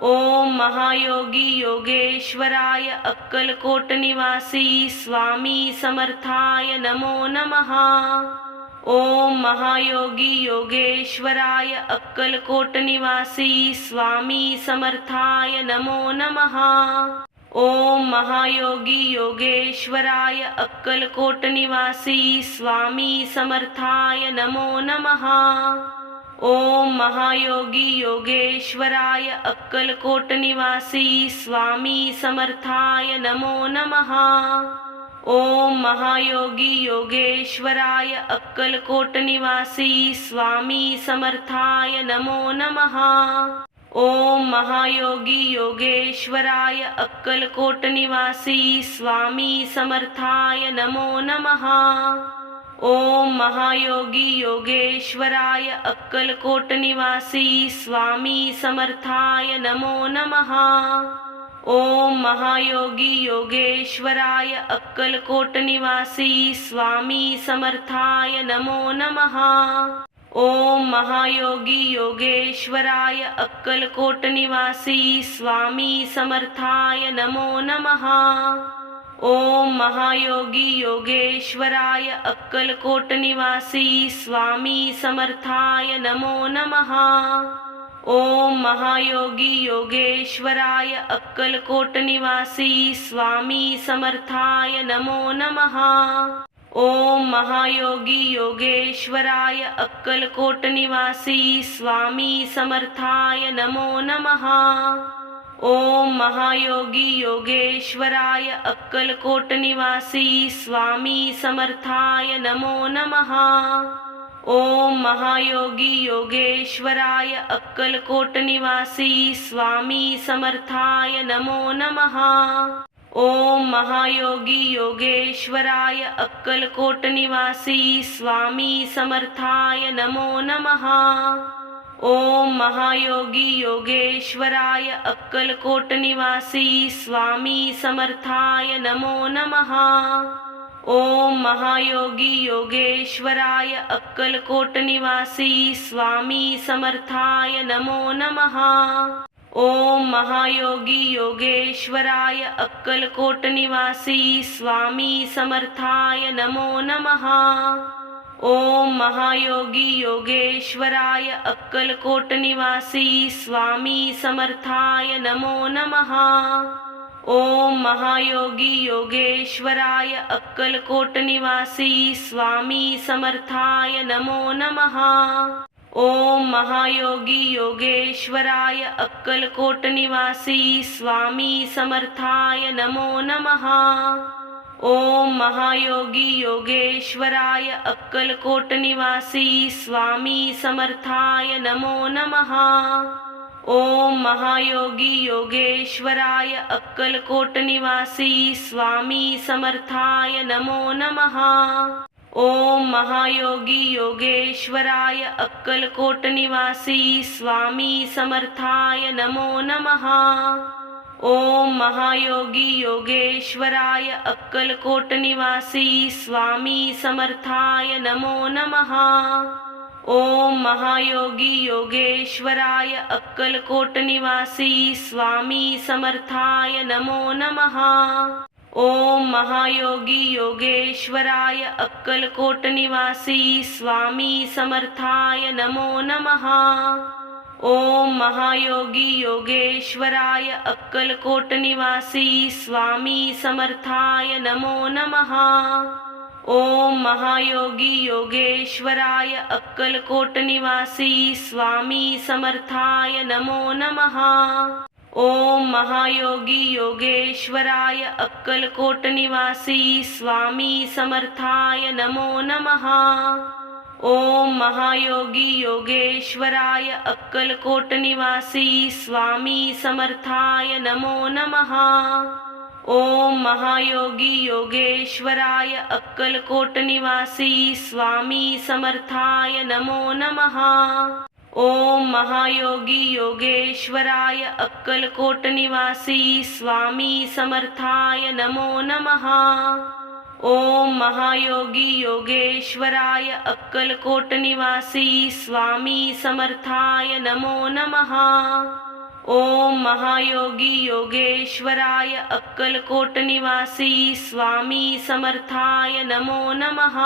ओम महायोगी योगेश्वराय अक्कलकोट निवासी स्वामी समर्थाय नमो नमः। ओम महायोगी योगेश्वराय अक्कलकोट निवासी स्वामी समर्थाय नमो नमः। ओम महायोगी योगेश्वराय अक्कलकोट निवासी स्वामी समर्थाय नमो नमः। ओम महायोगी योगेश्वराय अक्कलकोट निवासी स्वामी समर्थाय नमो नमः। ओम महायोगी योगेश्वराय अक्कलकोट निवासी स्वामी समर्थाय नमो नमः। ओम महायोगी योगेश्वराय अक्कलकोट निवासी स्वामी समर्थाय नमो नमः। ओम महायोगी योगेश्वराय अक्कलकोट निवासी स्वामी समर्थाय नमो नमः। ओम महायोगी योगेश्वराय अक्कलकोट निवासी स्वामी समर्थाय नमो नमः। ओम महायोगी योगेश्वराय अक्कलकोट निवासी स्वामी समर्थाय नमो नमः। ओम महायोगी योगेश्वराय अक्कलकोट निवासी स्वामी समर्थाय नमो नमः। ओम महायोगी योगेश्वराय अक्कलकोट निवासी स्वामी समर्थाय नमो नमः। ओम महायोगी योगेश्वराय अक्कलकोट निवासी स्वामी समर्थाय नमो नमः। ओम महायोगी योगेश्वराय अक्कलकोट निवासी स्वामी समर्थाय नमो नमः। ओम महायोगी योगेश्वराय अक्कलकोट निवासी स्वामी समर्थाय नमो नमः। ओम महायोगी योगेश्वराय अक्कलकोट निवासी स्वामी समर्थाय नमो नमः। ओम महायोगी योगेश्वराय अक्कलकोट निवासी स्वामी समर्थाय नमो नमः। ओम महायोगी योगेश्वराय अक्कलकोट निवासी स्वामी समर्थाय नमो नमः। ओम महायोगी योगेश्वराय अक्कलकोट निवासी स्वामी समर्थाय नमो नमः। ओम महायोगी योगेश्वराय अक्कलकोट निवासी स्वामी समर्थाय नमो नमः। ओम महायोगी योगेश्वराय अक्कलकोट निवासी स्वामी समर्थाय नमो नमः। ओम महायोगी योगेश्वराय अक्कलकोट निवासी स्वामी समर्थाय नमो नमः। ओम महायोगी योगेश्वराय अक्कलकोट निवासी स्वामी समर्थाय नमो नमः। ओम महायोगी योगेश्वराय अक्कलकोट निवासी स्वामी समर्थाय नमो नमः। ओम महायोगी योगेश्वराय अक्कलकोट निवासी स्वामी समर्थाय नमो नमः। ओम महायोगी योगेश्वराय अक्कलकोट निवासी स्वामी समर्थाय नमो नमः। ओम महायोगी योगेश्वराय अक्कलकोट निवासी स्वामी समर्थाय नमो नमः। ओम महायोगी योगेश्वराय अक्कलकोट निवासी स्वामी समर्थाय नमो नमः। ओम महायोगी योगेश्वराय अक्कलकोट निवासी स्वामी समर्थाय नमो नमः। ओम महायोगी योगेश्वराय अक्कलकोट निवासी स्वामी समर्थाय नमो नमः। ओम महायोगी योगेश्वराय अक्कलकोट निवासी स्वामी समर्थाय नमो नमः। ओम महायोगी योगेश्वराय अक्कलकोट निवासी स्वामी समर्थाय नमो नमः। ओम महायोगी योगेश्वराय अक्कलकोट निवासी स्वामी समर्थाय नमो नमः। ओम महायोगी योगेश्वराय अक्कलकोट निवासी स्वामी समर्थाय नमो नमः। ओम महायोगी योगेश्वराय अक्कलकोट निवासी स्वामी समर्थाय नमो नमः। ओम महायोगी योगेश्वराय अक्कलकोट निवासी स्वामी समर्थाय नमो नमः।